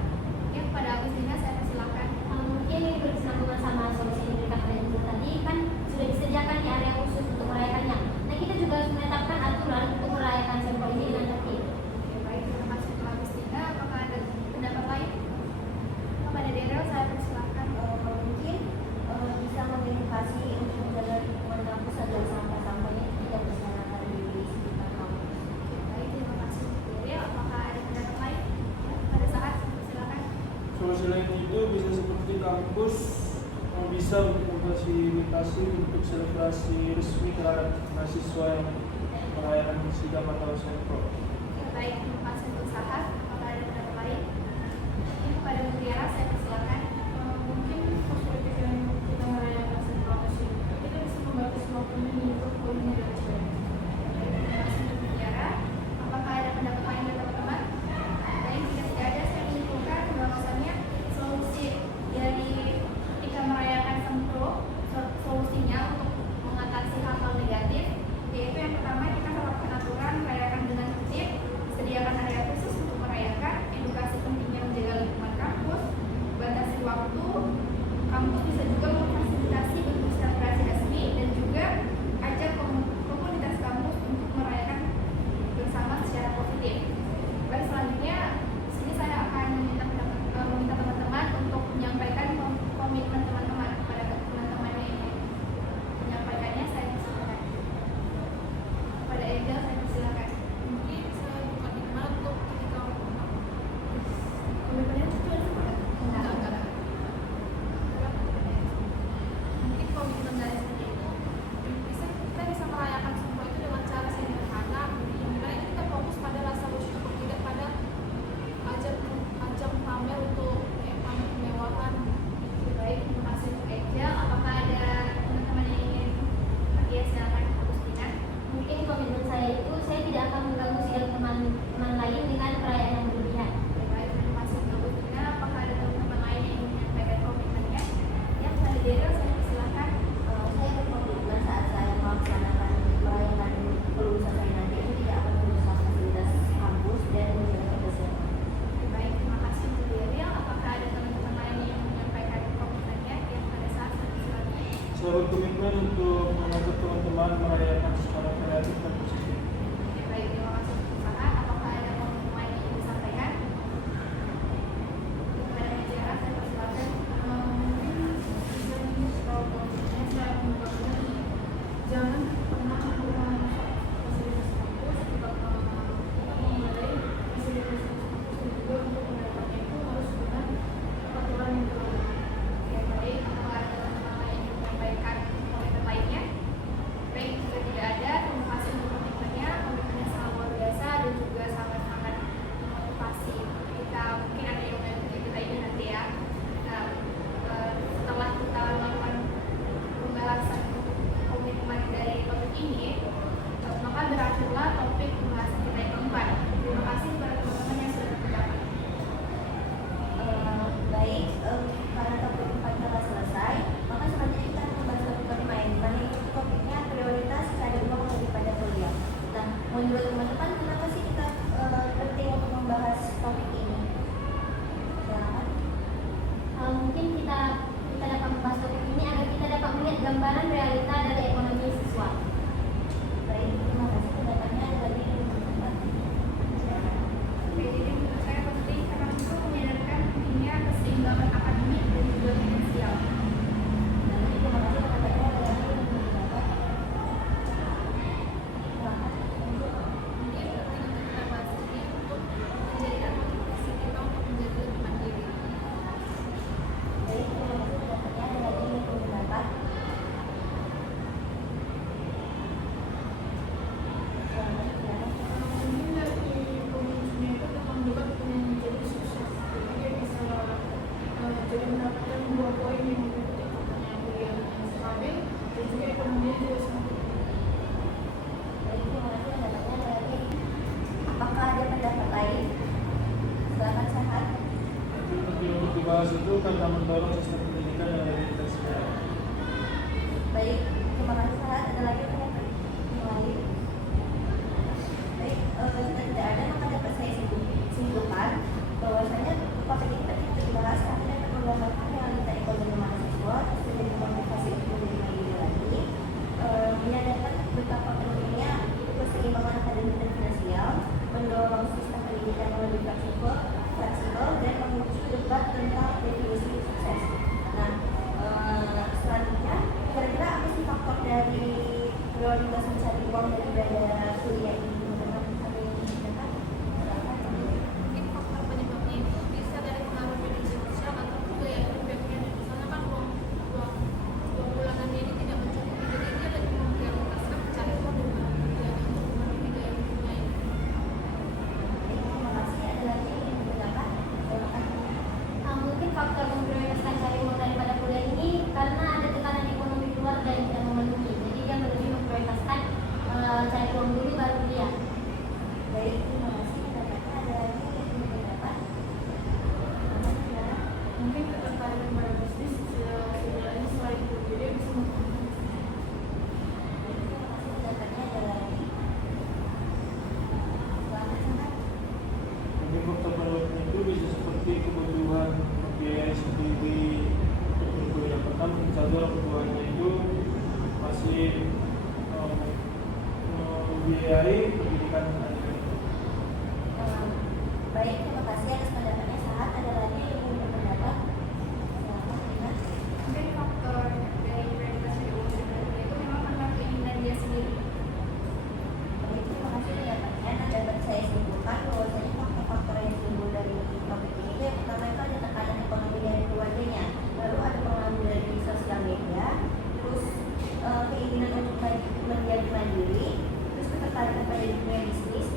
Ya, kepada Agustina saya persilakan. Mungkin ini berkesinambungan sama solusi yang diberikan oleh Ibu tadi kan sudah disediakan di area khusus untuk merayakannya. Nah kita juga harus menetapkan aturan untuk merayakan Sempro ini dengan tertib. Ya, baik, terima kasih untuk Agustina. Apakah ada pendapat lain? Kepada Daryl saya persilakan. Mungkin bisa memotivasi untuk menjaga lingkungan kampus agar sampah-sampahnya tidak berserakan di sekitar kampus. Ya, baik, terima kasih untuk Daryl. Apakah ada pendapat lain? Ya, pada saat saya persilakan. Solusi lain itu bisa seperti kampus bisa memfasilitasi untuk selebrasi resmi terhadap mahasiswa yang merayakan sidang atau sempro. Ya, baik, terima kasih untuk Sahat. Apakah ada pendapat lain? Ya, kepada Mutiara saya persilakan. mungkin perspektif yang kita merayakan Sempro kita bisa membatasi waktunya untuk koordinasi. Terima kasih untuk Mutiara. Apakah ada pendapat lain dari teman-teman? Baik, jika tidak ada, saya menyimpulkan bahwasannya solusi dari ketika merayakan Sempro, solusinya untuk mengatasi hal-hal negatif, yaitu yang pertama kita terapkan aturan merayakan dengan tertib, sediakan area khusus untuk merayakan, edukasi pentingnya menjaga lingkungan kampus, batasi waktu, kampus bisa juga memfasilitasi bentuk selebrasi resmi dan juga ajak komunitas kampus untuk merayakan bersama secara positif. Baik, selanjutnya sini saya akan meminta teman-teman untuk menyampaikan komitmen teman-teman kepada teman-teman yang ingin menyampaikannya. Saya persilakan. Kepada Angel saya persilakan. Mungkin saya bukan hikmah untuk ketika Komitmennya itu enggak. Mungkin komitmen dari saya itu kita bisa merayakan semua itu dengan cara sederhana. Dimana kita fokus pada rasa bersyukur, tidak pada ajang pamer untuk pamer kemewahan. baik, terima kasih untuk Angel. Apakah ada teman-teman yang ingin bertanya? Silakan Agustina. Mungkin komitmen saya itu saya tidak akan mengganggu sidang teman-teman lain dengan perayaan yang berlebihan. Baik, terima kasih untuk Agustina. Apakah ada teman-teman lain yang ingin menyampaikan komitmennya? Ya, kepada Daryl saya persilakan. Saya berkomitmen saat saya melaksanakan merayakan kelulusan saya nanti itu tidak akan merusak fasilitas kampus dan menjaga kebersihan. Baik, terima kasih untuk Daryl. Apakah ada teman-teman lain yang ingin menyampaikan komitmennya? Yang pada saat saya persilakan. Saya berkomitmen untuk mengajak teman-teman merayakan secara kreatif dan positif. Ya, baik, terima kasih untuk usaha. Apakah ada komitmen lain yang ingin disampaikan? Kepada Mutiara saya persilakan. Jangan pernah merusak fasilitas kampus. Kita memulai fasilitas kampus dan juga untuk mendapatnya itu harus dengan peraturan yang berlaku. Ya, baik, apakah ada teman-teman lain yang ingin menyampaikan komitmen lainnya? Baik, jika tidak ada, terima kasih untuk komitmennya. membahas itu karena mendorong sistem pendidikan yang lebih tersedia. Baik, terima kasih. Sahat. Ada lagi pertanyaan yang lain? Baik, jika tidak ada maka dapat saya simpulkan bahwasanya topik ini tadi kita bahas akhirnya menggambarkan realita ekonomi mahasiswa, terus menjadi motivasi untuk menjadi mandiri lagi, menyadari betapa pentingnya keseimbangan akademik dan finansial, mendorong sistem pendidikan yang lebih fleksibel dan memicu debat tentang definisi sukses. Nah, selanjutnya kira-kira apa sih faktor dari prioritas mencari uang daripada kuliah ini? Mungkin faktor penyebabnya itu bisa dari pengaruh media sosial atau gaya hidupnya. Misalnya kan uang bulanannya ini tidak mencukupi, jadi dia lebih memprioritaskan mencari uang di mana dia untuk memenuhi gaya hidupnya ini. Terima kasih. Ada lagi yang ingin berpendapat? Mungkin faktor memprioritaskan cari uang daripada kuliah ini karena ada tekanan ekonomi keluarga yang tidak memenuhi, jadi dia lebih memprioritaskan cari uang dulu baru kuliah. Baik, terima kasih. Pendapatnya ada lagi yang ingin berpendapat? Mungkin ketertarikan pada bisnis sebenarnya selain itu dia bisa memproduksi. Terima kasih. Pendapatnya ada lagi? Selamat Sahat. Mungkin faktor penyebabnya itu bisa seperti kebutuhan biaya sendiri untuk yang pertama, satu orang tuanya itu masih membiayai pendidikan anak. Baik, terima kasih atas pendapatnya. Sahat. Ada lagi yang ingin berpendapat? Selamat Rina. Mungkin faktor dari prioritas dari uang itu memang karena keinginan dia sendiri. Baik, terima kasih pendapatnya. Nah, dapat saya simpulkan bahwasanya faktor-faktor yang timbul dari topik ini itu yang pertama itu ada tekanan ekonomi dari keluarganya, lalu ada pengaruh dari sosial media, terus keinginan untuk menjadi mandiri, terus ketertarikan pada dunia bisnis,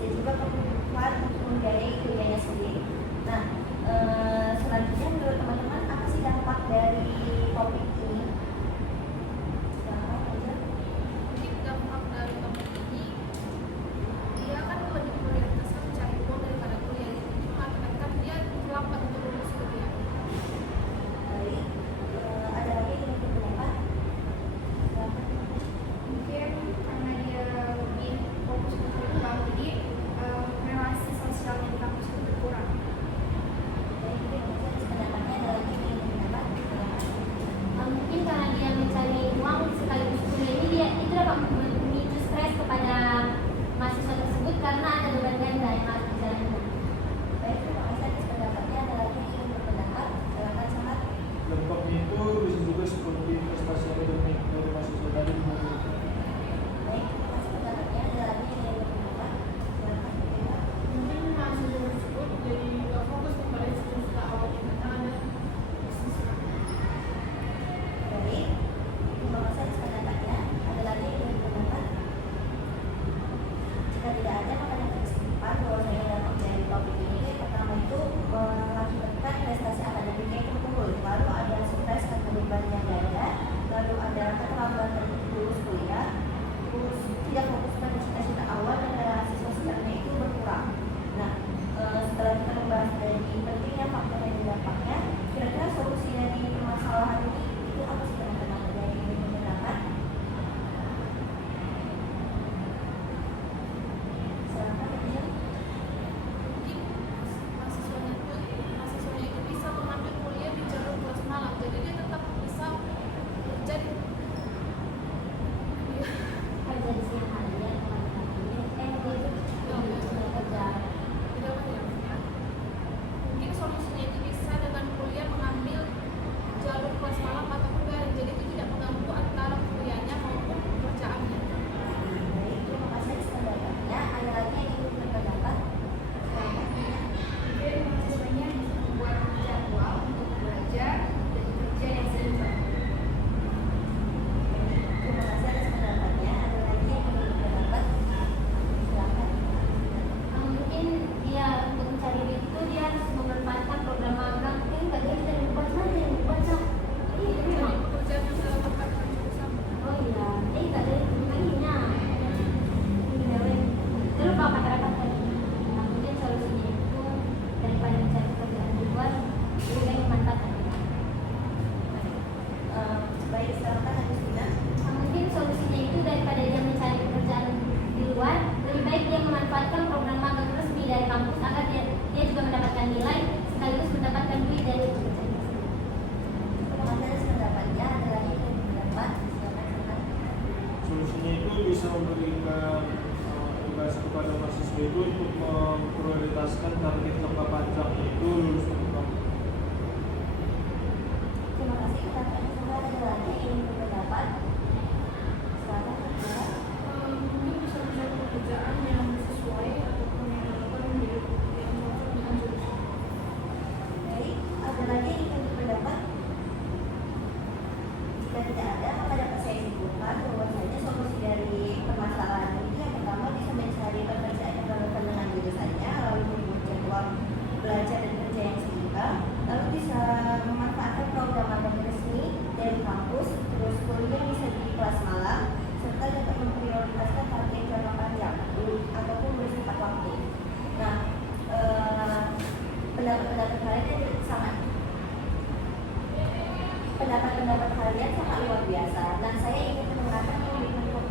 pendapat kalian sangat luar biasa dan saya ingin mendengarkan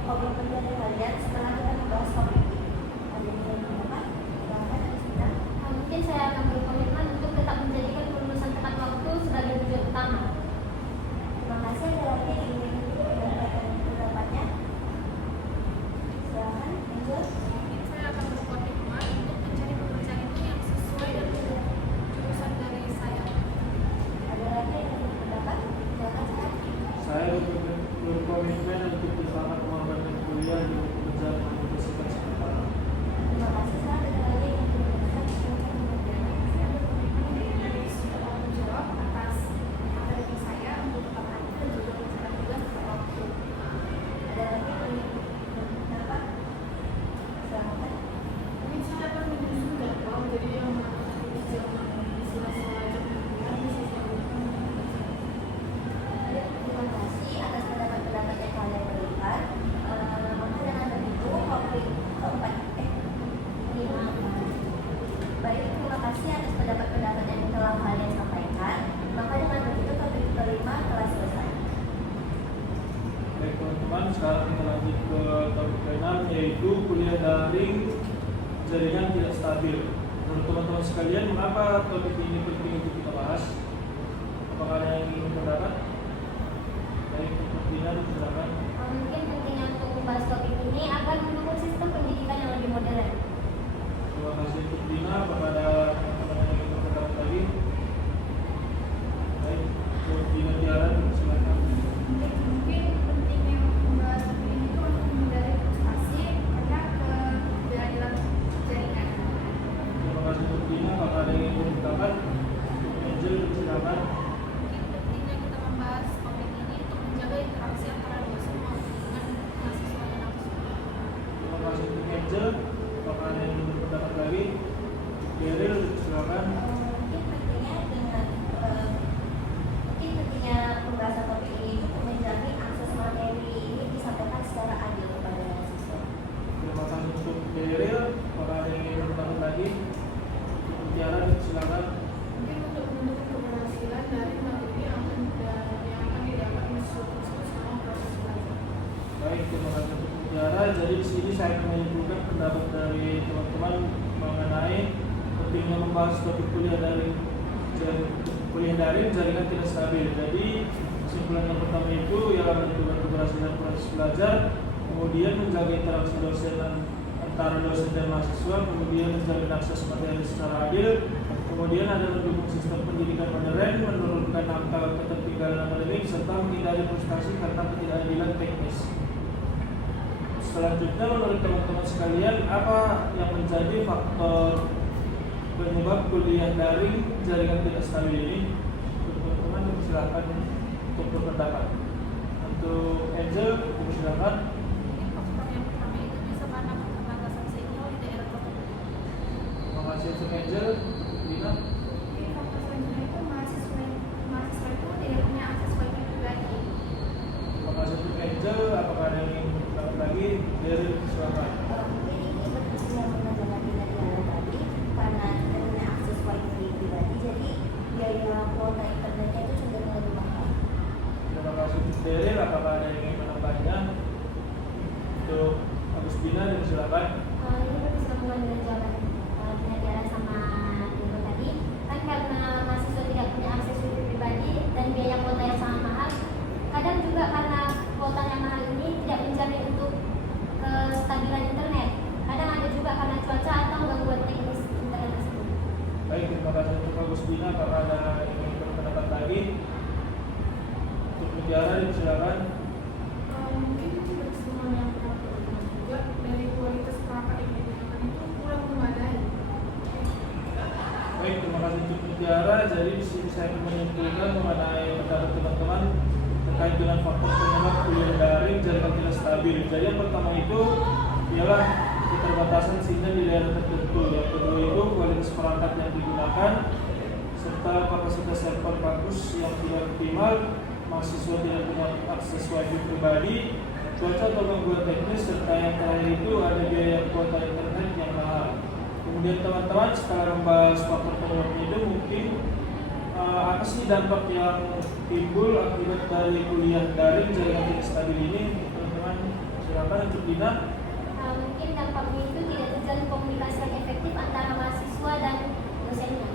komitmen dari kalian setelah kita membahas topik ini. Ada yang ingin mendapat? Silahkan Rizka. Mungkin saya akan berkomitmen untuk tetap menjadikan kelulusan tepat waktu sebagai tujuan utama. Terima kasih. Ada lagi yang ingin menyampaikan pendapatnya? Silahkan, Angel. Mungkin saya akan berkomitmen untuk mencari pekerjaan itu yang sesuai dengan jurusan dari saya. Ada lagi yang ingin pendapat? Silahkan, Silahkan. Saya berkomitmen untuk bersama mengorbankan kuliah di pekerjaan universitas sementara. Terima kasih. Silahkan. Ada lagi yang ingin pendapat? Bertanggung jawab atas akademik saya untuk tetap hadir dan juga menjalankan tugas tepat waktu. Ada lagi yang ingin pendapat? Silahkan. Mungkin saya akan menyusun jadwal jadi yang jam di sela-sela jam kuliah bisa saya gunakan. Terima kasih atas pendapat-pendapat yang kalian berikan. Maka dengan begitu topik keempat lima. Baik, terima kasih atas pendapat-pendapat yang telah kalian sampaikan. Maka dengan begitu topik kelima telah selesai. Baik teman-teman, sekarang kita lanjut ke topik ke-6 yaitu kuliah daring jaringan tidak stabil. Menurut teman-teman sekalian, mengapa topik ini penting untuk kita bahas? Apakah ada yang ingin pendapat? Baik, kepentingan silakan. Mungkin pentingnya untuk membahas topik ini agar mendukung sistem pendidikan yang lebih modern. Terima kasih untuk Dina. Apakah ada teman-teman yang ingin berpendapat lagi? Baik, untuk Dina Tiara, silakan. Mungkin pentingnya membahas topik ini itu untuk menghindari frustasi karena keberadilan jaringan. Terima kasih untuk Dina. Apakah ada yang ingin berpendapat? Angel, silakan. Mungkin pentingnya kita membahas topik ini untuk menjaga interaksi antara dosen dengan mahasiswa dan mahasiswa. Terima kasih untuk Angel. Apakah ada yang ingin berpendapat lagi? Geril, silakan. Mungkin pentingnya pembahasan topik ini untuk menjamin akses materi ini disampaikan secara adil kepada mahasiswa. Terima kasih untuk Geril. Apakah ada yang ingin berpendapat lagi? Untuk Tiara, silakan. Mungkin untuk mendukung keberhasilan dari materi yang akan didapat mahasiswa tersebut selama proses belajar. Baik, terima kasih untuk Tiara. Jadi di sini saya akan menyimpulkan pendapat dari teman-teman mengenai pentingnya membahas topik kuliah daring jaringan tidak stabil. Jadi kesimpulan yang pertama itu ialah menentukan keberhasilan proses belajar, kemudian menjaga interaksi dosen antara dosen dan mahasiswa, kemudian menjaga akses materi secara adil, kemudian ada mendukung sistem pendidikan modern, menurunkan angka ketertinggalan akademik, serta menghindari frustasi karena ketidakadilan teknis. Selanjutnya, menurut teman-teman sekalian, apa yang menjadi faktor penyebab kuliah daring jaringan tidak stabil ini? Teman-teman silakan untuk berpendapat. Untuk Angel, silakan. Mungkin faktor yang pertama itu bisa karena keterbatasan sinyal di daerah tertentu. Terima kasih untuk Angel. Dina. Mungkin faktor selanjutnya itu mahasiswa itu tidak punya akses wifi pribadi. Terima kasih untuk Angel. Apakah ada yang ingin berpendapat lagi? Dari silakan. Mungkin ini seperti yang menandakan Dina tadi, karena kita punya akses wifi pribadi, jadi biaya kuota internetnya itu cenderung lebih mahal. Terima kasih untuk Daryl. Apakah ada yang ingin menambahnya? Untuk Agustina, silakan. Ini bersambungan dengan jawaban Tiara sama Dino tadi. Kan karena mahasiswa tidak punya akses wifi pribadi dan biaya kuota yang sangat mahal, kadang juga karena kuota yang mahal ini tidak menjamin untuk kestabilan internet. Kadang ada juga karena cuaca atau gangguan teknis internet tersebut. Baik, terima kasih untuk Agustina. Apakah ada yang ingin berpendapat lagi? Untuk Mutiara, silakan. Mungkin dari semua yang pernah berhubungan juga dari kualitas perangkat yang digunakan itu kurang memadai. Baik, terima kasih untuk Mutiara. Jadi di sini saya akan menyimpulkan mengenai pendapat teman-teman terkait dengan faktor penyebab kuliah daring jaringan tidak stabil. Jadi yang pertama itu ialah keterbatasan sinyal di daerah tertentu. Yang kedua itu kualitas perangkat yang digunakan serta kapasitas server kampus yang tidak optimal, mahasiswa tidak punya akses wifi pribadi, cuaca atau gangguan teknis, serta yang terakhir itu ada biaya kuota internet yang mahal. Kemudian teman-teman setelah membahas faktor penyebabnya itu mungkin apa sih dampak yang timbul akibat dari kuliah daring jaringan tidak stabil ini? Teman-teman, silakan untuk Dina. Mungkin dampaknya itu tidak terjalin komunikasi yang efektif antara mahasiswa dan dosennya.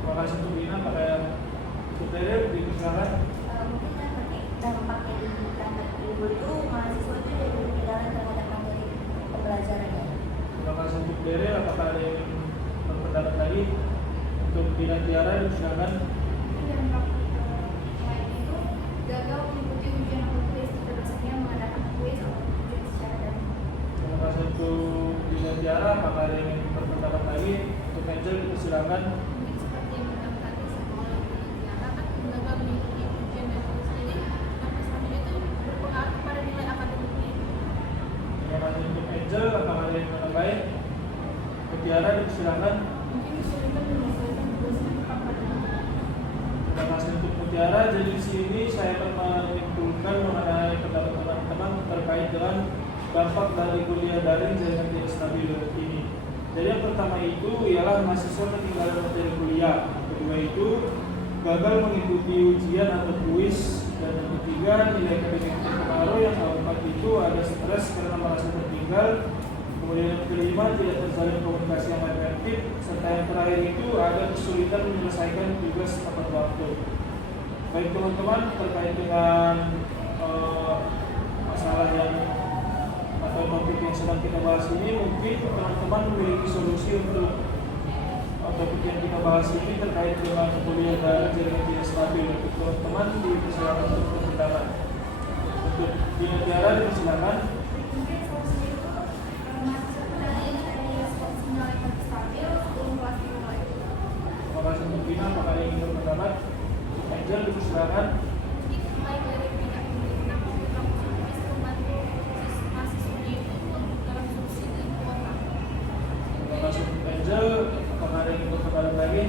Terima kasih untuk Dina. Pada supaya dipersilakan. Mungkin dampak yang dapat timbul itu mahasiswa itu jadi ketinggalan terhadap materi pembelajarannya. Terima kasih untuk Dere. Apakah ada yang berpendapat lagi? Untuk Dina Tiara, silakan. Dampak lain itu gagal mengikuti ujian atau kuis jika dosennya mengadakan kuis atau ujian secara daring. Terima kasih untuk Dina Tiara. Apakah ada yang berpendapat lagi? Untuk Angel, silakan. Mungkin seperti yang kita tadi sekolah Tiara kan gagal mengikuti ujian dan kuis, jadi sampai selanjutnya itu berpengaruh pada nilai akademiknya. Terima kasih untuk Angel. Apakah ada yang menambahin? Untuk Tiara, silakan. Mungkin kesulitan menyelesaikan tugasnya tepat pada Terima kasih untuk Mutiara. Jadi di sini saya akan menyimpulkan mengenai pendapat teman-teman terkait dengan dampak dari kuliah daring jaringan tidak stabil ini. Jadi yang pertama itu ialah mahasiswa ketinggalan materi kuliah. Yang kedua itu gagal mengikuti ujian atau kuis. Dan yang ketiga nilai akademik terpengaruh. Yang keempat itu ada stres karena merasa tertinggal. Kemudian yang kelima tidak terjalin komunikasi yang efektif. Serta yang terakhir itu ada kesulitan menyelesaikan tugas tepat waktu. Baik teman-teman, terkait dengan masalah yang atau topik yang sedang kita bahas ini, mungkin teman-teman memiliki solusi untuk topik yang kita bahas ini terkait dengan kuliah daring jaringan tidak stabil. Untuk teman-teman dipersilakan untuk berpendapat. Untuk Dina Tiara dipersilakan. Mungkin solusinya itu mahasiswa dari sinyal yang lebih stabil sebelum kelas dimulai. Terima kasih untuk Dina. Apakah ada yang ingin berpendapat? Untuk Angel dipersilakan. Jadi mulai dari pihak pemerintah maupun kampus bisa membantu mahasiswanya itu dalam subsidi kuota. Terima kasih untuk Angel. Apakah ada yang ingin berpendapat lagi?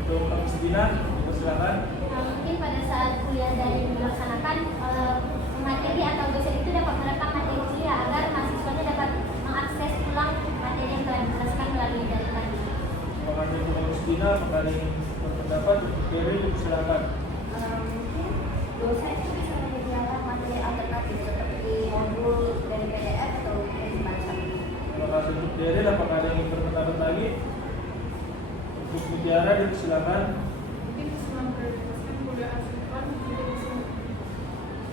Untuk Kampus Dina dipersilakan. Mungkin pada saat kuliah daring dilaksanakan, materi atau dosen itu dapat merekam materi kuliah agar mahasiswanya dapat mengakses ulang materi yang telah dijelaskan melalui daring tadi. Terima kasih untuk Kampus Dina. Apakah ada yang ingin berpendapat? Untuk Ferry dipersilakan. Mungkin dosen itu bisa menyediakan materi alternatif seperti modul dari PDF atau semacam. Terima kasih untuk Dere. Apakah ada yang ingin berpendapat lagi? Untuk Mutiara dipersilakan. mungkin keseluruhan prioritaskan kuliah asinkron menjadi keseluruhan.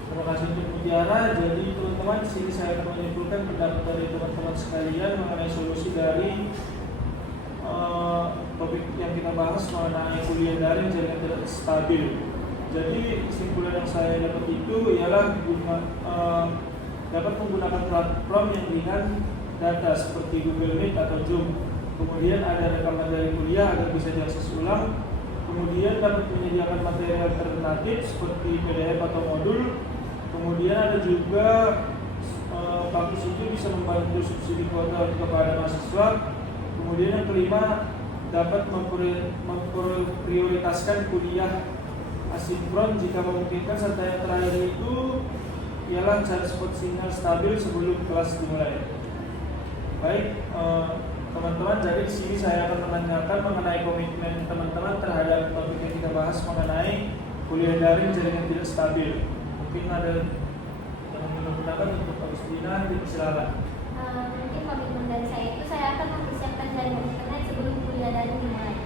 Terima kasih untuk Mutiara. Jadi teman-teman, di sini saya akan menyimpulkan pendapat dari teman-teman sekalian mengenai solusi dari topik yang kita bahas mengenai kuliah daring jaringan tidak stabil. Jadi kesimpulan yang saya dapat itu ialah dapat menggunakan platform yang ringan data seperti Google Meet atau Zoom. Kemudian ada rekaman dari kuliah agar bisa diakses ulang. Kemudian dapat menyediakan materi alternatif seperti PDF atau modul. Kemudian ada juga kampus itu bisa membantu subsidi kuota kepada mahasiswa. Kemudian yang kelima dapat memprioritaskan kuliah asinkron jika memungkinkan. Serta yang terakhir itu ialah cari spot sinyal stabil sebelum kelas dimulai. Baik teman-teman, jadi di sini saya akan menanyakan mengenai komitmen teman-teman terhadap topik yang kita bahas mengenai kuliah daring jaringan tidak stabil. Mungkin ada yang menggunakan untuk Kampus Dina, dipersilakan. Mungkin komitmen dari saya itu saya akan mempersiapkan jaringan internet sebelum kuliah daring dimulai.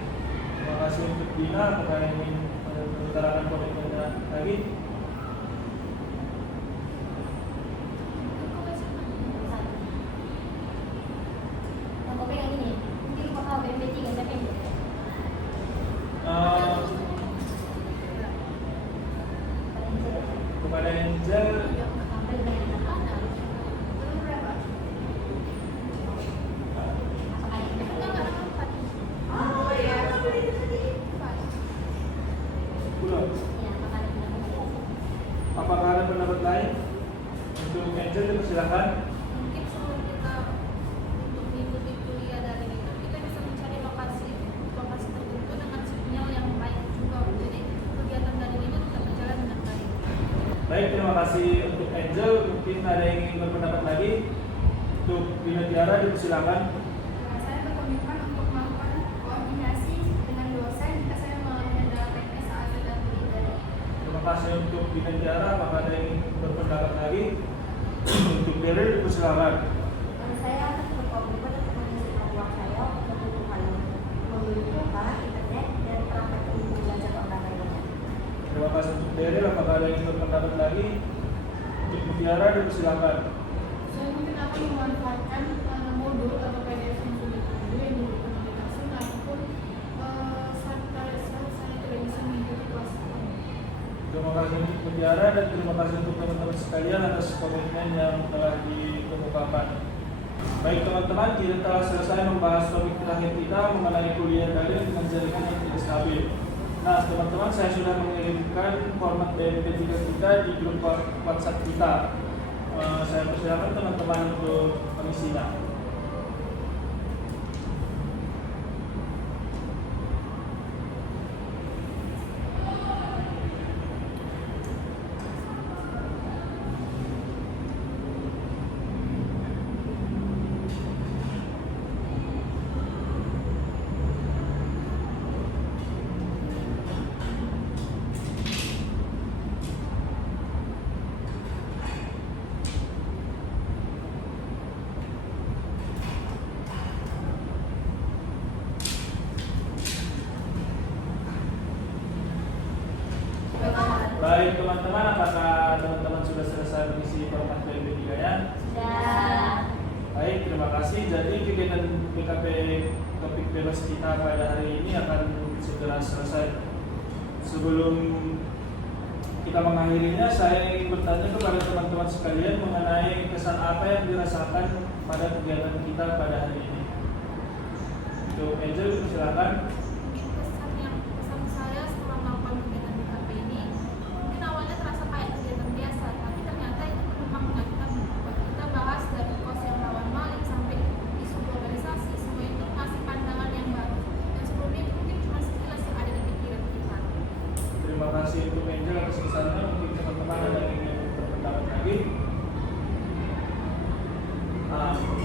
Terima kasih untuk Dina. Apakah yang ingin mengutarakan komitmennya lagi? Yang kopi yang ini, mungkin bakal BMP3 siapa yang buat? Kepada Angel, Belum berapa? Oh ya. belum. Ya, makanya pendapat. Apakah ada pendapat lain? Untuk Angel dipersilakan. Mungkin sebelum kita untuk mengikuti kuliah daring itu kita bisa mencari lokasi tertentu dengan sinyal yang baik juga. Jadi kegiatan daring ini tetap berjalan dengan baik. Baik, terima kasih untuk Angel. Mungkin ada yang ingin berpendapat lagi. Untuk Dina Tiara dipersilakan. Saya berkomitmen untuk melakukan koordinasi dengan dosen jika saya mengalami kendala teknis saat kasih untuk Ginanjara. Apakah ada yang ingin berpendapat lagi? Untuk Daryl, silakan. Saya akan berkomitmen untuk mengisikan uang saya untuk kebutuhan membeli kuota, internet, dan perangkat untuk belajar online lainnya. Terima kasih untuk Daryl. Apakah ada yang ingin berpendapat lagi? Untuk Mutiara, silakan. Saya mungkin akan memanfaatkan modul atau PDF yang sudah ada yang diberikan oleh dosen ataupun saat saya tidak bisa mengikuti kelas. Terima kasih untuk Mutiara dan terima kasih untuk teman-teman sekalian atas komitmen yang telah dikemukakan. Baik teman-teman, kita telah selesai membahas topik terakhir kita mengenai kuliah daring dengan jaringan yang tidak stabil. Nah teman-teman, saya sudah mengirimkan format BMP3 kita di grup WhatsApp kita. Saya persilakan teman-teman untuk mengisinya. Baik teman-teman, apakah teman-teman sudah selesai mengisi format BMP3-nya? Sudah. Baik, terima kasih. Jadi kegiatan PKP topik bebas kita pada hari ini akan segera selesai. Sebelum kita mengakhirinya, saya ingin bertanya kepada teman-teman sekalian mengenai kesan apa yang dirasakan pada kegiatan kita pada hari ini. Untuk Angel, silakan. Kesan saya setelah melakukan kegiatan BKP ini, mungkin awalnya terasa kayak kegiatan biasa, tapi ternyata itu memang mengajarkan buat kita bahas dari kos yang rawan maling sampai isu globalisasi. Semua itu ngasih pandangan yang baru, dan sebelumnya itu mungkin cuma sekilas yang ada di pikiran kita. Terima kasih untuk Angel atas kesannya. Mungkin teman-teman ada yang ingin berpendapat lagi.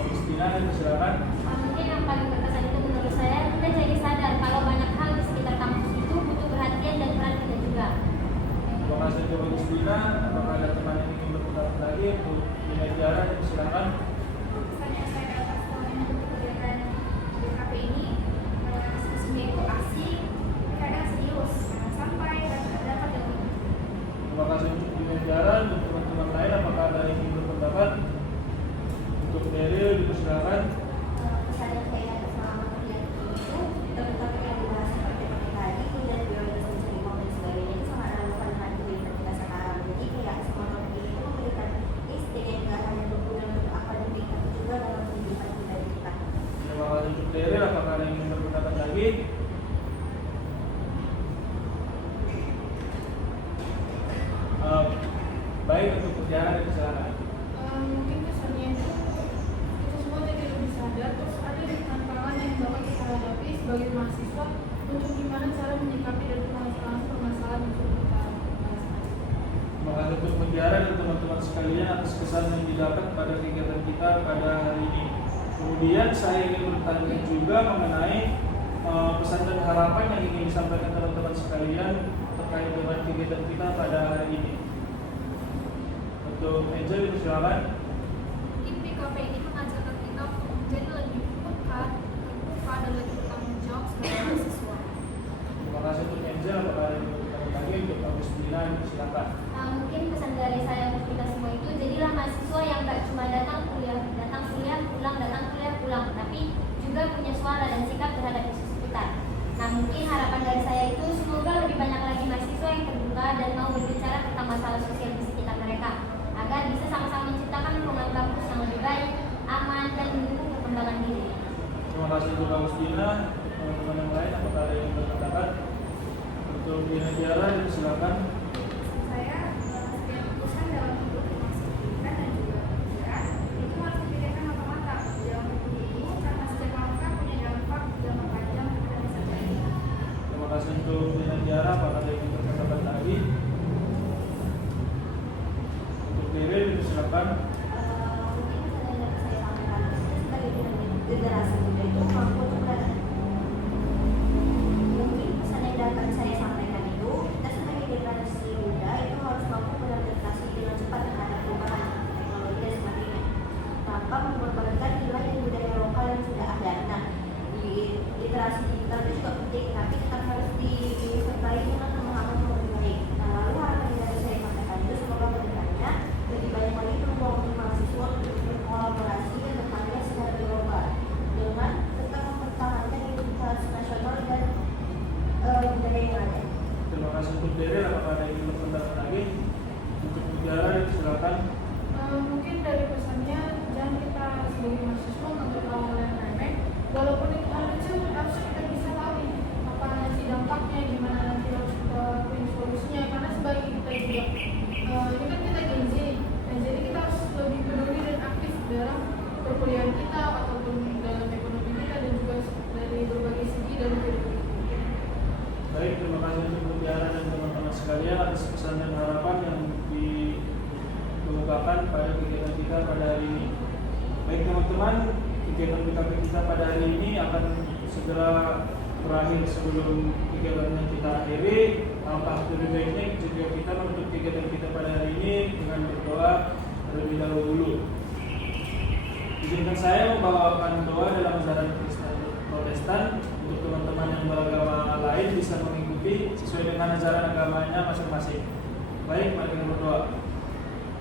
Kristina, silakan. Mungkin yang paling berkesan itu menurut saya, kita jadi sadar kalau banyak hal di sekitar kampus itu butuh perhatian dan peran kita juga. Terima kasih untuk Kristina. Apakah ada teman yang ingin berpendapat lagi? Untuk Ginanjara, silakan. Kesannya saya atas untuk kegiatan BKP ini, sesungguhnya itu asik, kadang serius, sampai dapat ilmu. Terima kasih untuk Ginanjara. Untuk teman-teman lain, apakah ada yang ingin berpendapat? Untuk Daryl, silakan. Pesan yang saya ingat selama kuliah itu, topik-topik yang dibahas seperti tadi, dan biologi mencari uang dan sebagainya itu sangat relevan dengan kehidupan kita sekarang. Jadi kayak semua topik itu memberikan istri yang tidak hanya berguna untuk akademik, tapi juga dalam kehidupan kita. Terima kasih untuk Daryl. Apakah ada yang ingin berpendapat lagi? Baik, untuk Mutiara, silakan. Mungkin kesannya itu kita semua jadi lebih sadar, terus ada tantangan yang bakal kita hadapi sebagai mahasiswa untuk gimana cara menyikapi dan permasalahan yang sudah kita bahas. Terima kasih untuk Mutiara dan teman-teman sekalian atas kesan yang didapat pada kegiatan kita pada hari ini. Kemudian saya ingin bertanya juga mengenai pesan dan harapan yang ingin disampaikan teman-teman sekalian terkait dengan kegiatan kita pada hari ini. Untuk Angel, silakan. Mungkin BKP ini mengajarkan kita untuk menjadi lebih peka, terbuka, dan lebih bertanggung jawab sebagai mahasiswa. Terima kasih untuk Angel. Apakah ada yang bertanya lagi? Untuk Agustina, silakan. Mungkin pesan dari saya untuk kita semua itu, jadilah mahasiswa yang gak cuma datang kuliah, pulang, tapi juga punya suara dan sikap terhadap isu sekitar. Nah mungkin harapan dari saya itu semoga lebih banyak lagi mahasiswa yang terbuka dan mau berbicara tentang masalah sosial di sekitar mereka, agar bisa sama-sama menciptakan lingkungan kampus yang lebih baik, aman, dan mendukung perkembangan diri. Terima kasih untuk Agustina. Teman-teman yang lain, apakah ada yang berpendapat? Untuk Ginanjara, silakan. Saya setiap keputusan dalam hidup termasuk pendidikan dan juga pikiran itu harus dipikirkan matang-matang. Dalam buku ini karena setiap langkah punya dampak jangka panjang pada masa depan. Terima kasih untuk Ginanjara. Apakah ada yang berpendapat lagi? Untuk Daryl, silakan. Mungkin pesan yang saya sampaikan itu sebagai generasi muda itu mampu untuk belajar. Mungkin pesan yang dapat saya sampaikan itu, kita sebagai generasi muda Sheryl, apakah ada yang ingin berpendapat lagi? Untuk bicara, silakan. Mungkin dari pesannya, jangan kita sebagai mahasiswa menganggap hal yang remeh. Walaupun itu hal kecil, harusnya kita bisa tahu nih apa nanti dampaknya, gimana nanti harus kita punya solusinya. Karena sebagai kita juga, ini kan kita Gen Z nih. Nah, jadi kita harus lebih peduli dan aktif dalam perkuliahan kita ataupun dalam ekonomi kita dan juga dari berbagai segi dalam kehidupan kita. Baik, terima kasih untuk bicara dan teman-teman sekalian atas pesan dan harapan yang dikemukakan pada kegiatan kita pada hari ini. Baik teman-teman, kegiatan BKP kita pada hari ini akan segera berakhir sebelum kegiatan yang kita akhiri. Alangkah lebih baiknya juga kita menutup kegiatan kita pada hari ini dengan berdoa terlebih dahulu. Izinkan saya membawakan doa dalam ajaran Kristen Protestan untuk teman-teman yang beragama lain bisa mengikuti sesuai dengan ajaran agamanya masing-masing. Baik, mari kita berdoa.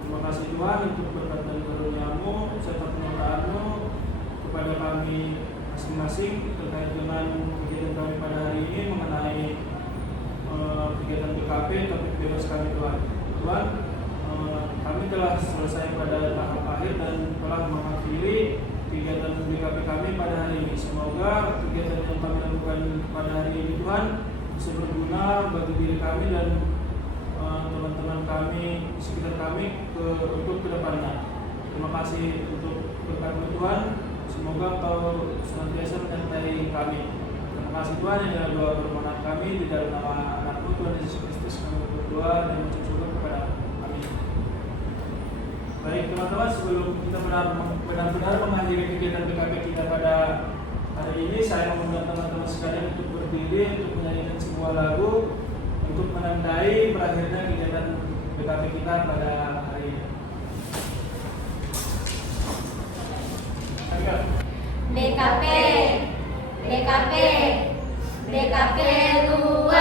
Terima kasih Tuhan untuk berkat dan karunia-Mu serta penyertaan-Mu kepada kami masing-masing terkait dengan kegiatan kami pada hari ini mengenai kegiatan BKP topik bebas kami Tuhan. Tuhan, kami telah selesai pada tahap akhir dan telah mengakhiri kegiatan BKP kami pada hari ini. Semoga kegiatan yang kami lakukan pada hari ini Tuhan bisa berguna bagi diri kami dan teman-teman kami di sekitar kami untuk kedepannya. Terima kasih untuk berkat Tuhan. Semoga Engkau senantiasa menyertai kami. Terima kasih Tuhan, yang adalah doa permohonan kami di dalam nama Anak-Mu Tuhan Yesus Kristus kami berdoa dan mengucap syukur kepada Amin. Baik teman-teman, sebelum kita benar-benar mengakhiri kegiatan BKP kita pada hari ini, saya mengundang teman-teman sekalian untuk berdiri untuk menyanyikan sebuah lagu untuk menandai berakhirnya kegiatan BKP kita pada hari ini. BKP BKP BKP luar